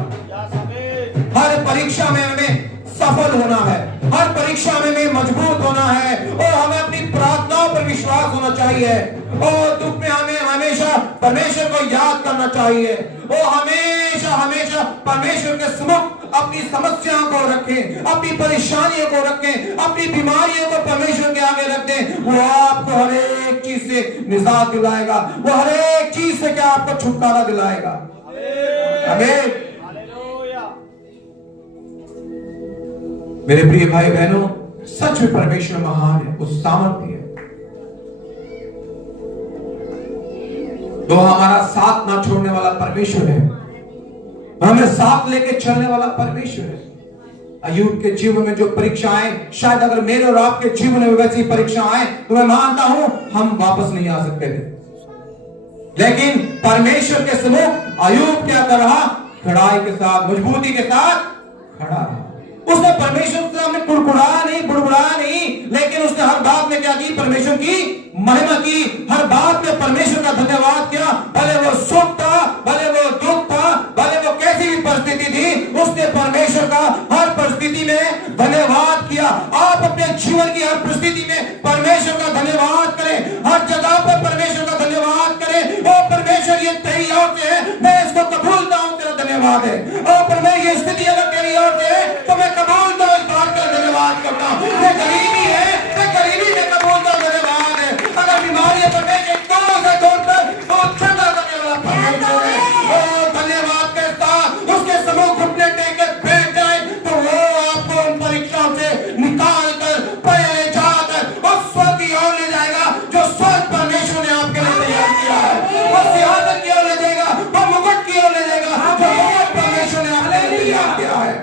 हर परीक्षा में हमें सफल होना है, हर परीक्षा में हमें मजबूत होना है और हमें अपनी प्रार्थनाओं पर विश्वास होना चाहिए और दुख में हमें हमेशा परमेश्वर को याद करना चाहिए और हमेशा परमेश्वर के सम्मुख अपनी समस्याओं को रखें, अपनी परेशानियों को रखें, अपनी बीमारियों को परमेश्वर के आगे रख दें। वो आपको हर एक चीज से निजात दिलाएगा, वो हर एक चीज से क्या आपको छुटकारा दिलाएगा। आमीन। मेरे प्रिय भाई बहनों, सच में परमेश्वर महान है, उस सामर्थ्य है, तो हमारा साथ ना छोड़ने वाला परमेश्वर है, हमें साथ लेके चलने वाला परमेश्वर है। अय्यूब के जीवन में जो परीक्षाएं, शायद अगर मेरे और आपके जीवन में वैसी परीक्षाएं आए तो मैं मानता हूं हम वापस नहीं आ सकते थे, लेकिन परमेश्वर के सम्मुख अय्यूब क्या कर रहा? खड़ाई के साथ, मजबूती के साथ खड़ा रहा। उसने परमेश्वर के सामने कुड़कुड़ाया नहीं, बुड़बुड़ाया नहीं, लेकिन उसने हर बात में क्या की? परमेश्वर की महिमा की, हर बात में परमेश्वर का धन्यवाद किया। भले वो सुख था, भले वो दुख था, भले वो कैसी भी परिस्थिति थी, उसने परमेश्वर का हर परिस्थिति में धन्यवाद किया। आप अपने जीवन की हर परिस्थिति में परमेश्वर का धन्यवाद करें, हर जगह पर परमेश्वर का धन्यवाद करें। ओ परमेश्वर, ये तेरी ओर से है, मैं इसको कबूलता हूं, तेरा धन्यवाद है। ओ परमेश्वर, ये स्थिति अगर तेरी ओर से है तो मैं कबूलता हूं, इस बात का धन्यवाद करता हूं। ये गरीबी है, मैं गरीबी में कबूलता हूं, धन्यवाद है। अगर बीमारी है, परमेश्वर दोनों से छोड़कर वो छंदा करने वाला परमेश्वर है। ओ धन्यवाद के साथ उसके सम्मुख घुटने टेक के बैठ जाए तो वो आपको उन परीक्षाओं से निकाल कर पहले जाकर उस स्वर्ग की ओर ले जाएगा जो स्वर्ग परमेश्वर ने आपके लिए तैयार किया है। वो सिंहासन की ओर ले जाएगा, वो मुकुट की ओर ले जाएगा जो मुकुट परमेश्वर ने आपके लिए तैयार किया है।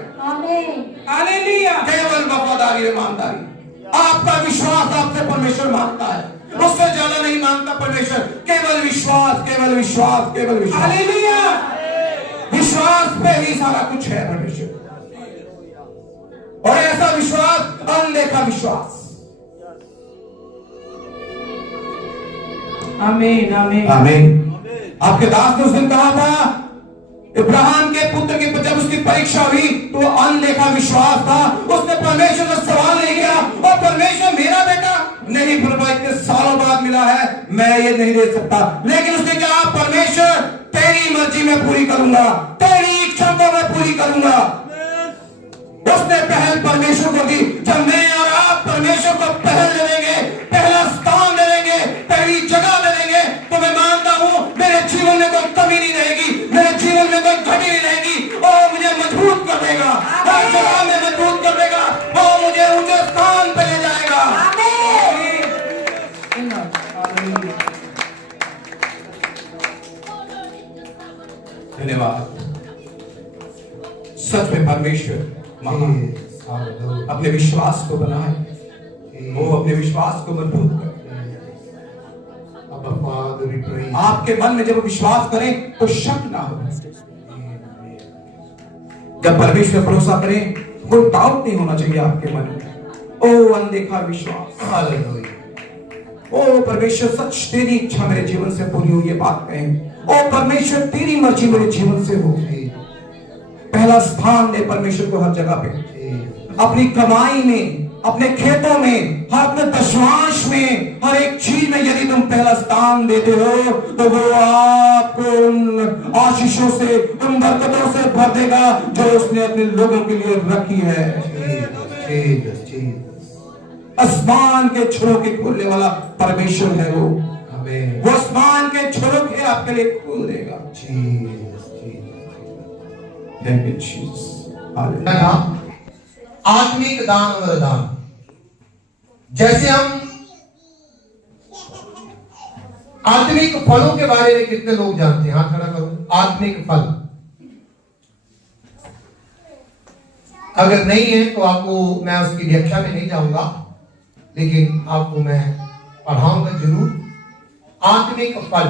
हालेलुया। केवल वफादारी, ईमानदारी, आपका विश्वास आपसे परमेश्वर मांगता है, उससे ज्यादा नहीं मांगता परमेश्वर। केवल विश्वास, केवल विश्वास, केवल विश्वास। हालेलुया। विश्वास पे ही सारा कुछ है परमेश्वर, और ऐसा विश्वास अनदेखा विश्वास। आमीन, आमीन, आमीन। आपके दास ने उस दिन कहा था, इब्राहिम के पुत्र की जब उसकी परीक्षा हुई तो अनदेखा विश्वास था। उसने परमेश्वर से सवाल नहीं किया, और परमेश्वर मेरा बेटा नहीं, प्रभु इतने सालों बाद मिला है, मैं ये नहीं दे सकता। लेकिन उसने कहा, परमेश्वर तेरी मर्जी में पूरी करूंगा, तेरी इच्छा को मैं पूरी करूंगा। उसने पहल परमेश्वर को दी। जब मैं और आप परमेश्वर को पहल देंगे, पहला स्थान देंगे, पहली जगह देंगे, तो मैं मानता हूं मेरे जीवन में कोई कमी नहीं रहेगी, मेरे जीवन में कोई घटी नहीं रहेगी। और मुझे मजबूत कर देगा, हर जगह में मजबूत कर देगा, और मुझे ऊंचे स्थान पे ले जाएगा। धन्यवाद। सच में परमेश्वर महान। अपने विश्वास को बनाए, वो अपने विश्वास को मजबूत करे। आपके मन में जब विश्वास करें तो शक ना हो। जब परमेश्वर भरोसा करें, कोई डाउट नहीं होना चाहिए आपके मन में। ओ अनदेखा विश्वास, ओ परमेश्वर सच तेरी इच्छा मेरे जीवन से पूरी हुई, ये बात कहें। ओ परमेश्वर तेरी मर्जी मेरे जीवन से हो। पहला स्थान दे परमेश्वर को हर जगह पे, अपनी कमाई में, अपने खेतों में, अपने दशमांश में, हर एक चीज में यदि तुम पहला स्थान देते हो तो वो आपको उन आशीषों से, उन बरकतों से भर देगा जो उसने अपने लोगों के लिए रखी है। आसमान के छोरों के खोलने वाला परमेश्वर है वो आसमान के छोरों के आपके लिए खोल देगा। आत्मिक दान वरदान। जैसे हम आत्मिक फलों के बारे में कितने लोग जानते हैं? हाथ खड़ा करो। आत्मिक फल अगर नहीं है तो आपको मैं उसकी व्याख्या में नहीं जाऊंगा, लेकिन आपको मैं पढ़ाऊंगा जरूर। आत्मिक फल,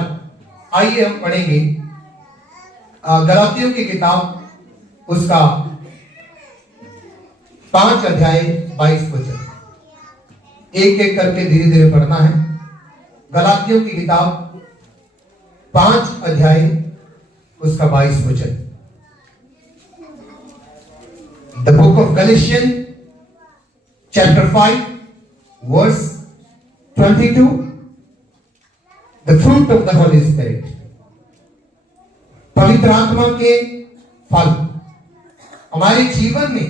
आइए हम पढ़ेंगे गलातियों की किताब, उसका 5 अध्याय 22 वचन। एक एक करके धीरे धीरे पढ़ना है। गलातियों की किताब 5 अध्याय उसका 22 वचन। The book of Galatians chapter 5 verse 22। The fruit of the Holy Spirit, पवित्र आत्मा के फल हमारे जीवन में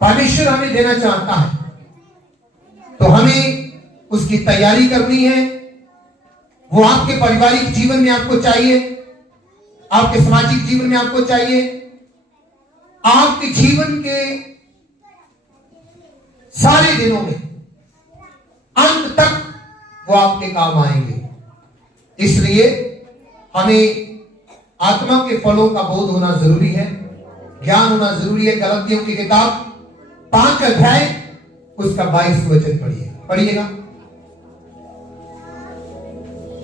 परमेश्वर हमें देना चाहता है, तो हमें उसकी तैयारी करनी है। वो आपके पारिवारिक जीवन में आपको चाहिए, आपके सामाजिक जीवन में आपको चाहिए, आपके जीवन के सारे दिनों में अंत तक वो आपके काम आएंगे। इसलिए हमें आत्मा के फलों का बोध होना जरूरी है, ज्ञान होना जरूरी है। गलातियों की किताब 5 अध्याय उसका 22 वचन पढ़िएगा।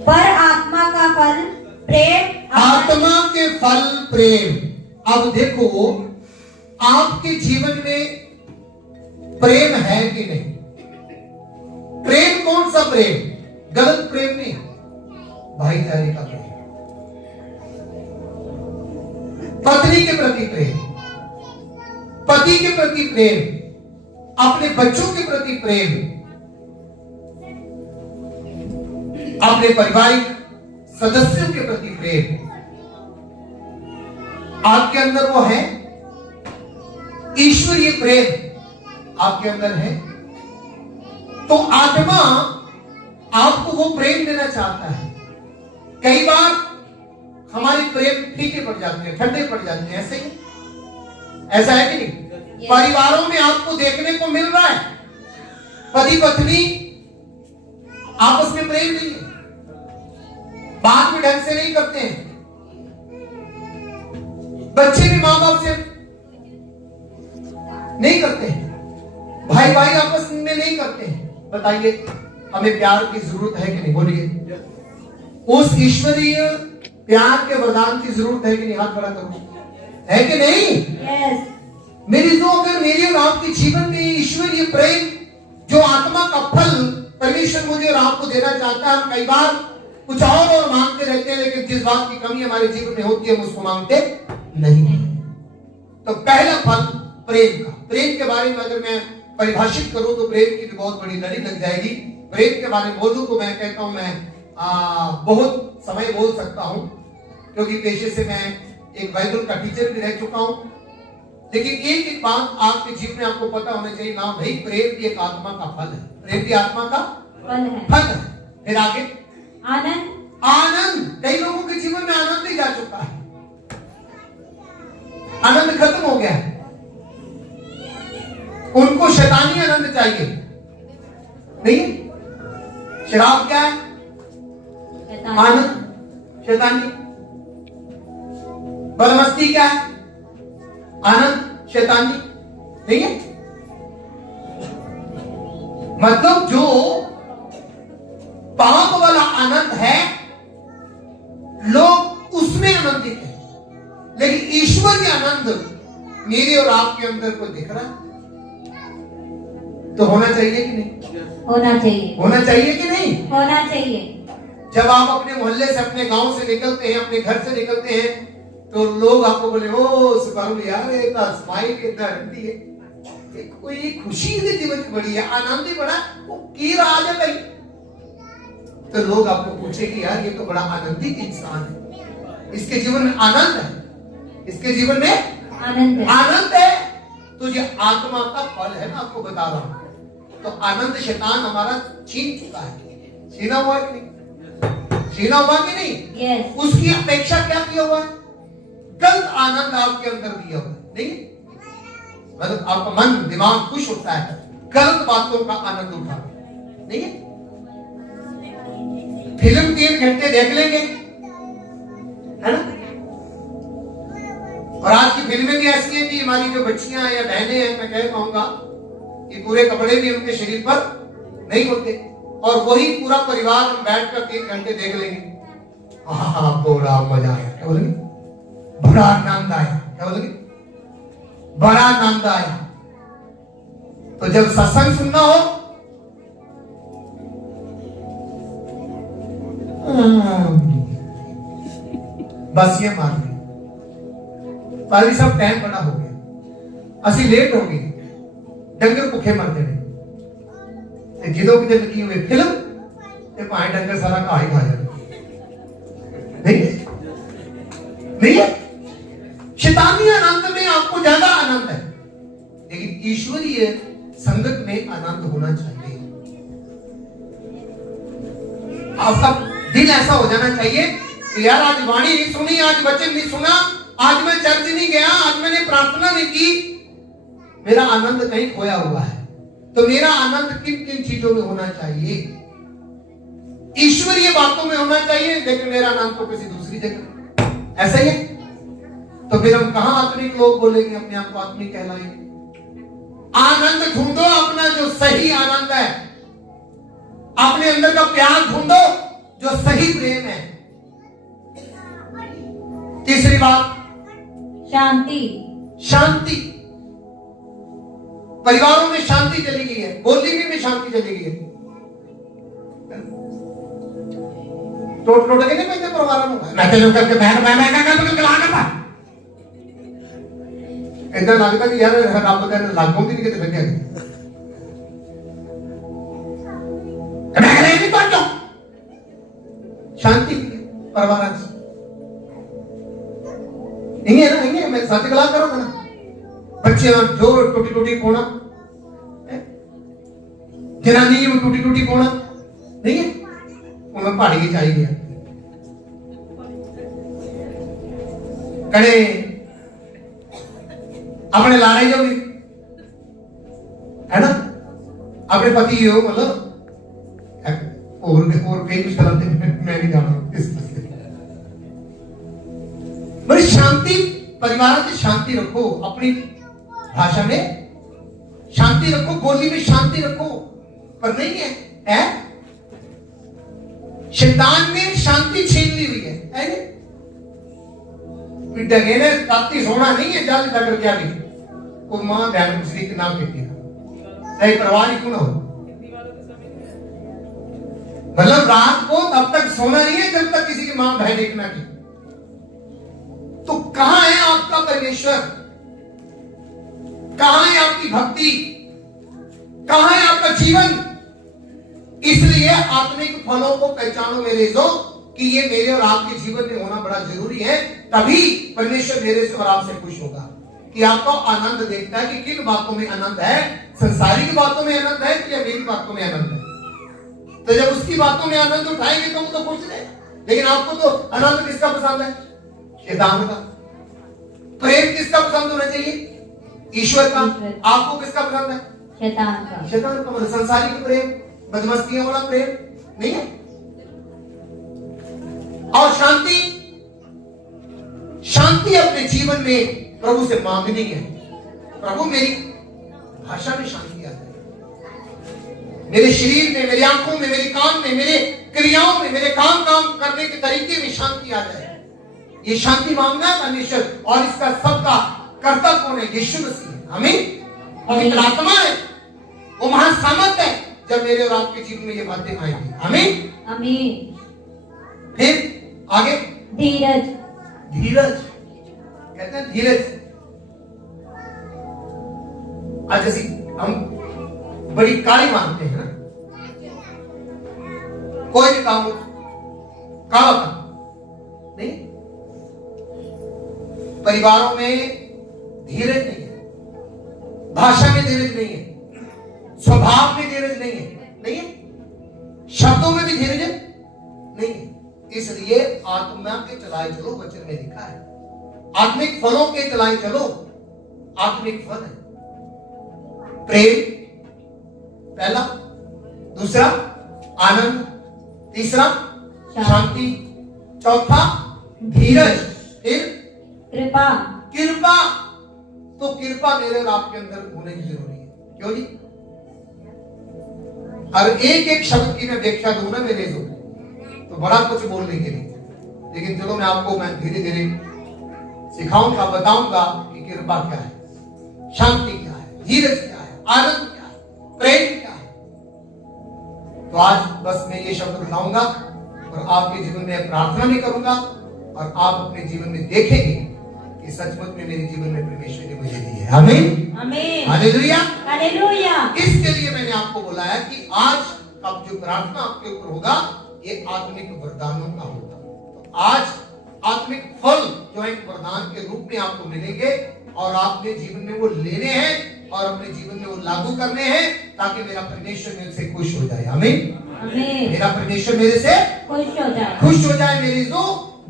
पर आत्मा का फल प्रेम। आत्मा के फल प्रेम। अब देखो, आपके जीवन में प्रेम है कि नहीं? प्रेम कौन सा प्रेम? गलत प्रेम नहीं, भाईचारे का प्रेम, पत्नी के प्रति प्रेम, पति के प्रति प्रेम, अपने बच्चों के प्रति प्रेम, अपने पारिवारिक सदस्यों के प्रति प्रेम। आपके अंदर वो है, ईश्वरीय प्रेम आपके अंदर है, तो आत्मा आपको वो प्रेम देना चाहता है। कई बार हमारे प्रेम फीके पड़ जाते हैं, ठंडे पड़ जाते हैं, ऐसे ही ऐसा है कि नहीं? परिवारों में आपको देखने को मिल रहा है पति पत्नी आपस में प्रेम नहीं है, बात भी ढंग से नहीं करते हैं, बच्चे भी मां बाप से नहीं करते हैं, भाई भाई आपस में नहीं करते हैं। बताइए, हमें प्यार की जरूरत है कि नहीं? बोलिए, उस ईश्वरीय प्यार के वरदान की जरूरत है कि नहीं? हाथ खड़ा करो, है कि नहीं? यस। मेरी तो अगर मेरे और आपके जीवन में ईश्वरीय प्रेम, जो आत्मा का फल परमेश्वर मुझे और आपको देना चाहता है, हम कई बार कुछ और मांगते रहते हैं, लेकिन जिस बात की कमी हमारे जीवन में होती है हम उसको मांगते नहीं। तो पहला फल प्रेम का। प्रेम के बारे में अगर मैं परिभाषित करूं तो प्रेम की भी बहुत बड़ी लड़ी लग जाएगी। प्रेम के बारे में बोलूं तो मैं कहता हूं मैं बहुत समय बोल सकता हूं, क्योंकि पेशे से मैं एक बाइबल का टीचर भी रह चुका हूं। लेकिन एक एक बात आपके जीवन में आपको पता होना चाहिए ना, भाई प्रेम भी एक आत्मा का फल है। प्रेम भी आत्मा का फल है। फिर आगे आनंद। आनंद। कई लोगों के जीवन में आनंद ही जा चुका है, आनंद खत्म हो गया है, उनको शैतानी आनंद चाहिए। नहीं, शराब क्या है? आनंद शैतानी। बदमस्ती क्या है? आनंद शैतानी। नहीं है? मतलब जो पाप वाला आनंद है लोग उसमें आनंदित है, लेकिन ईश्वरीय आनंद मेरे और आपके अंदर को दिख रहा है, तो होना चाहिए कि नहीं? होना चाहिए। होना चाहिए कि नहीं? होना चाहिए। जब आप अपने मोहल्ले से, अपने गांव से निकलते हैं, अपने घर से निकलते हैं, तो लोग आपको बोले, ओ सुकर्म यार, इतना स्माइल कितना रखती है, कोई खुशी दे जीवन की बड़ी है, आनंद ही बड़ा, वो की राज है भाई। तो लोग आपको पूछे कि यार ये तो बड़ा आनंदित इंसान है, इसके जीवन में आनंद है, इसके जीवन में आनंद है। आनंद है। तो ये आत्मा का फल है, मैं आपको बता रहा हूं। तो आनंद शैतान हमारा छीन चुका है। छीना हुआ कि नहीं? छीना हुआ कि नहीं? यस। उसकी अपेक्षा क्या किया हुआ है? गलत आनंद आपके अंदर दिया हुआ है, नहीं? मतलब आपका मन दिमाग खुश होता है गलत बातों का आनंद उठा, नहीं है? फिल्म 3 घंटे देख लेंगे, है ना? और आज की फिल्में भी ऐसी हैं कि हमारी जो बच्चियां या बहनें हैं, मैं कह पाऊंगा कि पूरे कपड़े भी उनके शरीर पर नहीं होते, और वही पूरा परिवार हम बैठकर 3 घंटे देख लेंगे। हाँ, बड़ा मजा आया, क्या बोलेंगे? बड़ा आनंद आया, क्या बोलेंगे? बड़ा आनंद आया। तो जब सत्संग सुनना हो, बस ये मान लो पाली साहब टाइम बड़ा हो गया, असि लेट हो गए, डंगर भुखे मरते हैं, जिदों की लगी हुई फिल्म ते भाई डंगर सारा घा ही खा जाते, नहीं है? शैतानी आनंद में आपको ज्यादा आनंद है, लेकिन ईश्वरीय संगत में आनंद होना चाहिए। आपका दिल ऐसा हो जाना चाहिए कि यार आज वाणी नहीं सुनी, आज वचन नहीं सुना, आज मैं चर्च नहीं गया, आज मैंने प्रार्थना नहीं की, मेरा आनंद कहीं खोया हुआ है। तो मेरा आनंद किन किन चीजों में होना चाहिए? ईश्वरीय बातों में होना चाहिए, लेकिन मेरा आनंद तो किसी दूसरी जगह। ऐसा ही है? तो फिर हम कहां आत्मिक लोग बोलेंगे, अपने आप को आत्मिक कहलाएंगे? आनंद ढूंढो अपना जो सही आनंद है, अपने अंदर का प्यार ढूंढो जो सही प्रेम है। तीसरी बात, शांति। शांति। परिवारों में शांति चली गई है, गोदी में शांति चली गई है। टोट टोट के नहीं पैसे परिवारों में मैं तेरे करके मैं क्या कर गला करता इधर लगता कि यार रब का लागों भी नहीं किते लगे मैं कहने नहीं तो शांति परिवार इंगे ना, इंगे मैं सच गला करो ना, बच्चे जो टूटी टूटी कोना, जनानी वो टूटी टूटी कोना नहीं है, उन्हें पहाड़ी की चाहिए कड़े अपने लाड़े जो भी है ना, अपने पति हो मतलब और कई कुछ गलत मैं नहीं जाना इस बड़ी शांति, परिवार में शांति रखो, अपनी भाषा में शांति रखो, गोली में शांति रखो, पर नहीं है शैतान ने शांति छीन ली हुई है डगे ने राती सोना नहीं है, जल्द जाकर क्या भी कोई मां बहन दूसरी के नाम कहती है, चाहे परिवार ही क्यों ना हो, मतलब रात को तब तक सोना नहीं है जब तक किसी की मां बहन एक ना की। तो कहां है आपका परमेश्वर, कहां है आपकी भक्ति, कहां है आपका जीवन? इसलिए आत्मिक फलों को पहचानो मेरे जो कि ये मेरे और आपके जीवन में होना बड़ा जरूरी है, तभी परमेश्वर मेरे से और आपसे खुश होगा कि आपको आनंद देखता है कि किन बातों में आनंद है, संसारिक बातों में आनंद है या मेरी बातों में आनंद है। तो जब उसकी बातों में आनंद उठाएंगे तो वो तो खुश रहे, लेकिन आपको तो आनंद किसका पसंद है? शैतान का। प्रेम किसका पसंद होना चाहिए? ईश्वर का। आपको किसका पसंद है? शैतान का। शैतान का मतलब संसारिक प्रेम, बदमस्तियों वाला प्रेम नहीं है। और शांति, शांति अपने जीवन में प्रभु से मांगनी है। प्रभु मेरी भाषा में शांति आ जाए, मेरे शरीर में, मेरी आंखों में, मेरे कान में, मेरे क्रियाओं में, मेरे काम करने के तरीके में शांति आ जाए। ये शांति मांगना है परमेश्वर, और इसका सबका कर्ता कौन है? यीशु मसीह। आमीन। पवित्र आत्मा है, वो महासामर्थ है जब मेरे और आपके जीवन में ये बातें आएंगी। आमीन आमीन। फिर आगे धीरज। धीरज कहते हैं, धीरज आज जैसी हम बड़ी काली मानते हैं ना, कोई भी काम काला काम नहीं, परिवारों में धीरज नहीं है, भाषा में धीरज नहीं है, स्वभाव में धीरज नहीं है, शब्दों में भी धीरज नहीं है। इसलिए आत्मा के चलाए चलो, वचन में लिखा है। आत्मिक फलों के चलाए चलो, आत्मिक फल है प्रेम पहला, दूसरा आनंद, तीसरा शांति, चौथा धीरज, फिर कृपा। कृपा। तो कृपा मेरे और आपके अंदर होने की जरूरी है। क्यों जी? और एक एक शब्द की मैं व्याख्या दूं ना मेरे जो, तो बड़ा कुछ बोलने के लिए, लेकिन चलो मैं धीरे धीरे सिखाऊंगा, बताऊंगा कि कृपा क्या है, शांति क्या है, धीरज क्या है, आनंद क्या है, प्रेम क्या है। तो आज बस मैं ये शब्द बताऊंगा और आपके जीवन में प्रार्थना भी करूंगा, और आप अपने जीवन में देखेंगे कि सचमुच में मेरे जीवन में परमेश्वर ने मुझे दी है। आमीन, आमीन, हालेलुया, हालेलुया। इसके लिए मैंने आपको बोला है कि आज अब जो प्रार्थना आपके ऊपर होगा ये आत्मिक वरदानों का होगा। तो आज आत्मिक फल जो एक वरदान के रूप में आपको मिलेंगे, और आपने जीवन में वो लेने हैं और अपने जीवन में वो लागू करने हैं, ताकि मेरा परमेश्वर मेरे से खुश हो जाए। आमीन, आमीन। मेरा परमेश्वर मेरे से खुश हो जाए। मेरी तो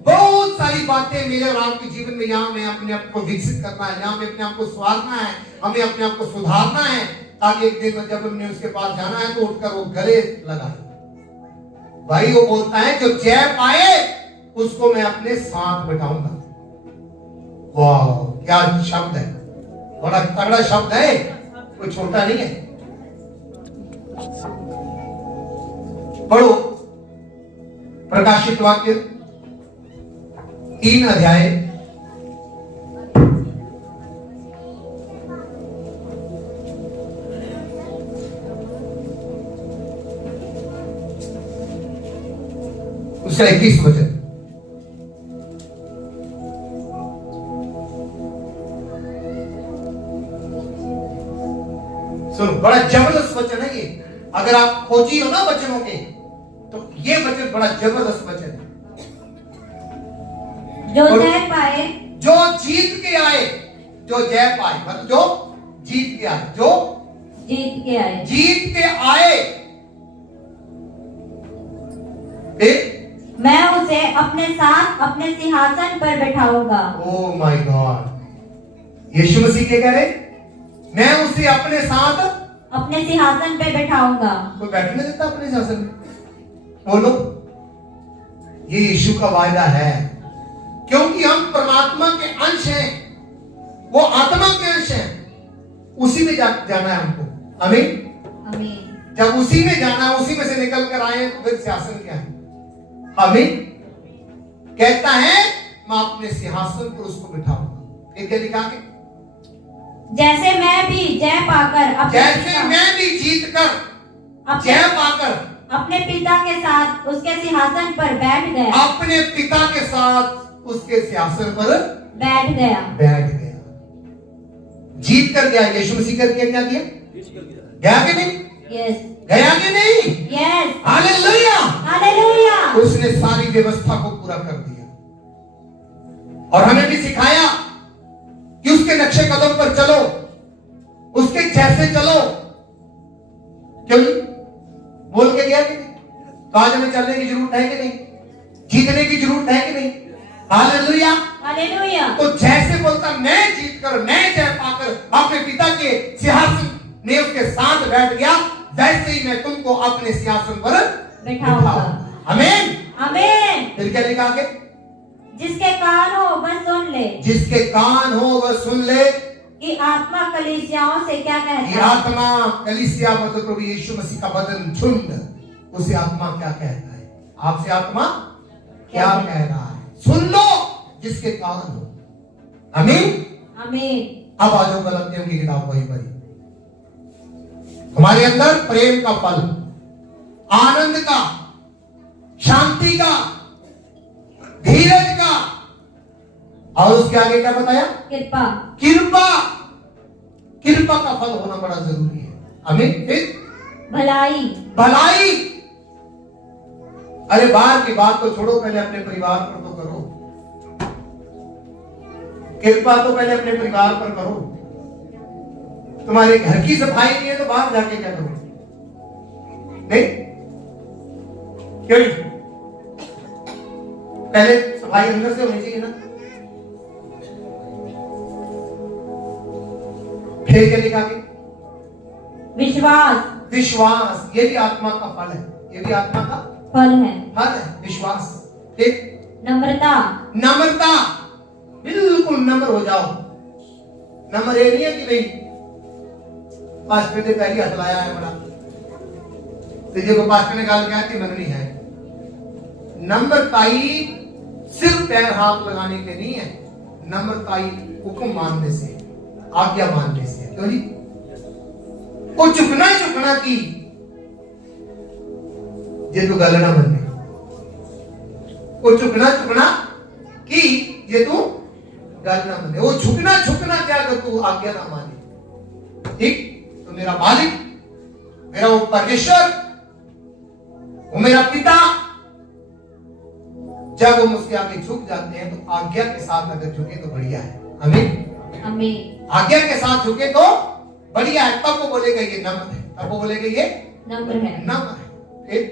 बहुत सारी बातें मेरे और आपके जीवन में, यहाँ में अपने आप को विकसित करना है, यहाँ में अपने आप को सुधारना है, हमें अपने आप को सुधारना है, ताकि एक दिन जब हमने उसके पास जाना है तो उठकर वो गले लगाए। भाई वो बोलता है जो जय पाए उसको मैं अपने साथ बैठाऊंगा। वाह क्या शब्द है, बड़ा तगड़ा शब्द है, कोई छोटा नहीं है। पढ़ो प्रकाशित वाक्य 3 अध्याय, उसका 21 वचन। सुनो, बड़ा जबरदस्त वचन है ये। अगर आप खोजी हो ना वचनों के, तो ये वचन बड़ा जबरदस्त वचन है। जो जय पाए, जो जीत के आए, जो जय पाए मतलब जो जीत के आए, जो जीत के आए, जीत के आए, फिर मैं उसे अपने साथ अपने सिंहासन पर बैठाऊंगा। ओ माय गॉड, यीशु मसीह क्या कह रहे? मैं उसे अपने साथ अपने सिंहासन पे बैठाऊंगा। कोई बैठने देता अपने सिंहासन में? बोलो, ये यीशु का वायदा है, क्योंकि हम परमात्मा के अंश हैं, वो आत्मा के अंश हैं, उसी में जाना है हमको। आमीन, आमीन। जब उसी में जाना है, उसी में से निकल कर आए तो फिर सिंहासन क्या है? आमीन। कहता है मैं अपने सिंहासन पर उसको बिठाऊंगा। फिर क्या लिखा के? जैसे मैं भी जय पाकर जैसे मैं भी जीत कर, जय पाकर अपने पिता के साथ उसके सिंहासन पर बैठ गया, अपने पिता के साथ उसके सिंहासन पर बैठ गया, जीत कर गया। यीशु मसीह करके क्या किया? गया कि नहीं? यस, गया कि नहीं? Yes, hallelujah, hallelujah. उसने सारी व्यवस्था को पूरा कर दिया, और हमें भी सिखाया कि उसके नक्शे कदम पर चलो, उसके जैसे चलो। क्यों बोल के गया कि नहीं? तो आज हमें चलने की जरूरत है कि नहीं? जीतने की जरूरत है कि नहीं? Hallelujah, hallelujah. तो जैसे बोलता मैं जीत कर, मैं जय पाकर अपने पिता के सिंहासन में उसके साथ बैठ गया, वैसे ही मैं तुमको अपने सिंहासन पर बैठाऊंगा। आमीन, आमीन। फिर क्या लिखा के? जिसके कान हो वह सुन ले, जिसके कान हो वह सुन ले कि आत्मा कलीसियाओं से क्या कहता कि है। आत्मा कलीसिया मतलब प्रभु यीशु मसीह का बदन झुंड, उसे आत्मा क्या कहता है? आपसे आत्मा क्या कह रहा है? सुन लो जिसके कान हो। आमीन, आमीन। अब आ जाओ गलतियों की किताब वही पढ़ी। हमारे अंदर प्रेम का फल, आनंद का, शांति का, धीरज का, और उसके आगे क्या बताया? कृपा। कृपा। कृपा का फल होना बड़ा जरूरी है। आमीन। फिर भलाई, भलाई। अरे बाहर की बात तो छोड़ो, पहले अपने परिवार पर तो करो। कृपा तो पहले अपने परिवार पर करो। तुम्हारे घर की सफाई नहीं है तो बाहर जाके क्या करो? नहीं क्यों? पहले सफाई अंदर से होनी चाहिए ना। फिर क्या लिखा के? विश्वास, विश्वास। ये भी आत्मा का फल है। ये भी आत्मा का फल है। फल है, विश्वास। ठीक। नम्रता, नम्रता। बिल्कुल नम्र हो जाओ। नम्र ये नहीं है कि भाई पास्टर ने पहली हाथ लाया है बड़ा, तो को पास्टर ने गाल क्या कि मननी है। नम्रताई सिर्फ पैर हाथ लगाने के नहीं है। नम्रताई हुक्म मानने से, आज्ञा मानने से। क्यों जी? वो चुकना की ये तो गल ना बनने। वो चुकना की ये तू गल ना बने। वो झुकना क्या कर तू आज्ञा ना माने। ठीक? तो मेरा मालिक, मेरा वो परमेश्वर, वो मेरा पिता, जब वो मुझसे आगे झुक जाते हैं तो आज्ञा के साथ अगर झुके तो बढ़िया है। आमीन। आमीन। आज्ञा के साथ झुके तो बढ़िया है। तब वो बोलेगा ये नम्र है। तब वो बोलेगा ये नम्र है। नम्र है। ठीक?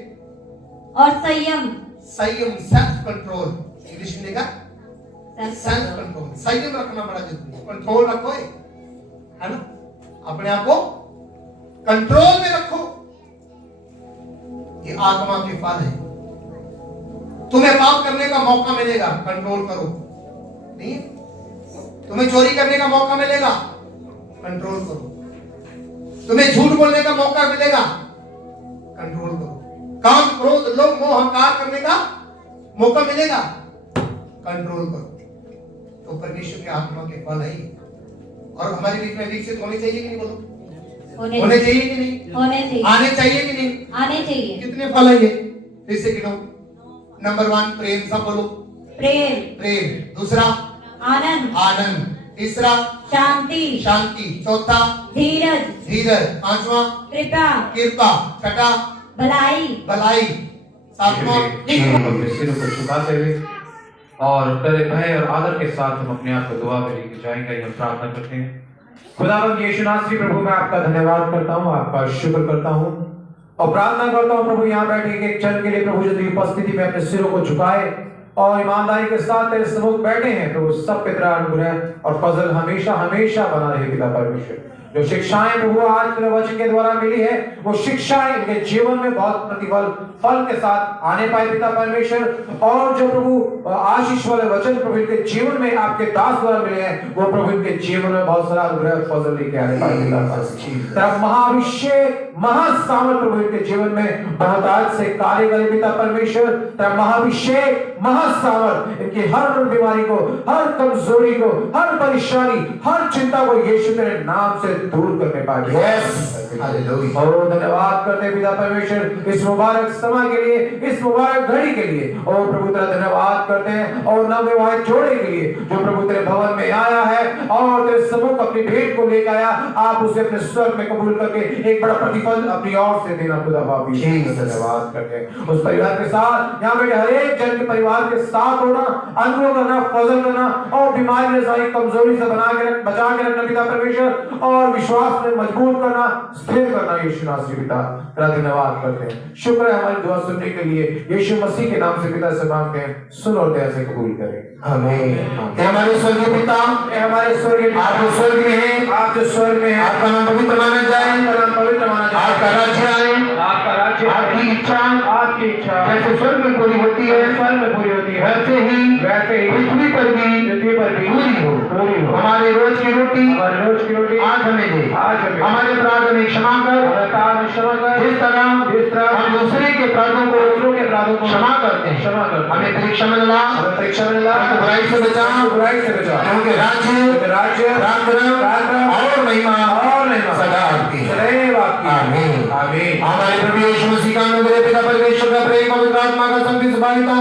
और संयम, सेल्फ कंट्रोल। इंग्लिश में लिखा सेल्फ कंट्रोल। संयम रखना बड़ा जरूरी है। कंट्रोल रखो, है ना? अपने आप को कंट्रोल में रखो। ये आत्मा के फल है। तुम्हें पाप करने का मौका मिलेगा, कंट्रोल करो। नहीं, तुम्हें चोरी करने का मौका मिलेगा, कंट्रोल करो। तुम्हें झूठ बोलने का मौका मिलेगा, कंट्रोल करो। काम, क्रोध, लोभ, मोह, अहंकार करने का मौका मिलेगा, कंट्रोल करो। तो परमेश्वर के आत्मा के फल है। और हमारे बीच में विकसित होने चाहिए कि नहीं? बोलो, होने चाहिए कि नहीं? होने चाहिए। आने चाहिए कि नहीं? आने चाहिए। कितने फल है ये? फिर से गिनो। नंबर 1 प्रेम। सब बोलो प्रेम। दूसरा आनंद। तीसरा शांति। चौथा धीरज। पांचवा कृपा। छठा भलाई। सातवां अपने सिरों को झुकाते हुए और डरे भय और आदर के साथ हम अपने आप को दुआ में लेके जाएंगे। हम प्रार्थना करते हैं। खुदावंद यीशु नासरी प्रभु, मैं आपका धन्यवाद करता हूँ, आपका शुक्र करता हूँ और प्रार्थना करता हूँ प्रभु, यहाँ बैठे एक क्षण के लिए प्रभु जो तेरी उपस्थिति में अपने सिरों को झुकाए और ईमानदारी के साथ तेरे सम्मुख बैठे हैं प्रभु, सब पे तेरा अनुग्रह और फजल हमेशा हमेशा बना रहे पिता परमेश्वर। जो शिक्षाएं प्रभु आज तेरे वचन के द्वारा मिली है, वो शिक्षाएं इनके जीवन में बहुत प्रतिफल फल के साथ आने पाए पिता परमेश्वर। और जो प्रभु आशीष वाले वचन प्रभु इनके जीवन में आपके दास द्वारा मिले हैं, वो प्रभु इनके जीवन में बहुत सारा अनुग्रह फजल लेके आने पाए पिता। तेरा महाअभिषेक महासामर्थ प्रभु इनके जीवन में बहुत आज से कार्य करे पिता परमेश्वर। तेरा महाअभिषेक महासामर्थ इनकी हर बीमारी को, हर कमजोरी को, हर परेशानी, हर चिंता को यीशु तेरे नाम से दूर करने पाए। हालेलुया। और धन्यवाद करते पिता परमेश्वर इस मुबारक समय के लिए, इस मुबारक घड़ी के लिए। और प्रभु तेरा धन्यवाद करते हैं और नवविवाहित जोड़े के लिए जो प्रभु तेरे भवन में आया है और तेरे सम्मुख अपनी भेंट को लेकर आया, आप उसे अपने स्वर्ग में कबूल करके एक बड़ा प्रतिफल अपनी ओर से देना खुदा बाप धन्यवाद करते हैं। उस परिवार के साथ यहाँ बैठे हर एक जन के परिवार के साथ होना, अनुग्रह करना, फजल करना और बीमारी रसाई कमजोरी से बचा के रखना पिता परमेश्वर और विश्वास में मजबूत करना, स्थिर करना यीशु नासरी पिता तेरा धन्यवाद करते हैं। शुक्र है हमारी दुआ सुनने के लिए, यीशु मसीह के नाम से पिता से मांगते हैं, सुन और दया से कबूल करें। आमीन। हमारे स्वर्गीय पिता, हमारे स्वर्गीय आप जो स्वर्ग में हैं, आप जो स्वर्ग में हैं, आपका नाम पवित्र माना जाए, आपका नाम पवित्र माना जाए, आपका राज्य आए, आपका राज्य, आपकी इच्छा जैसे स्वर्ग में पूरी होती है, स्वर्ग में पूरी होती है, वैसे ही पृथ्वी पर भी पूरी हो। हमारे रोज की रोटी आज हमें दे, हमारे अपराध हमें क्षमा कर, जिस तरह हम दूसरे के अपराधों को क्षमा करते हैं। हमें परीक्षा में ला, बुराई से बचा, क्योंकि राज्य और महिमा सदा आपकी है। आमीन। हमारे प्रभु यीशु मसीह का अनुग्रह, पिता परमेश्वर का प्रेम, पवित्र आत्मा का संग सहभागिता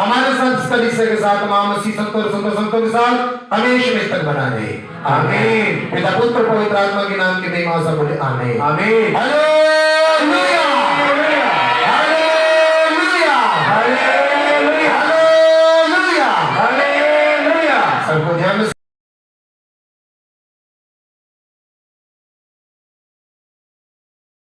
हमारे साथ इस कलीसिया के साथ तमाम मसीह संतों और संतों के साथ हमेशा में तक बना रहे। आमीन। पिता पुत्र पवित्र आत्मा के नाम की महिमा से बोले आमीन। आमीन। हेलो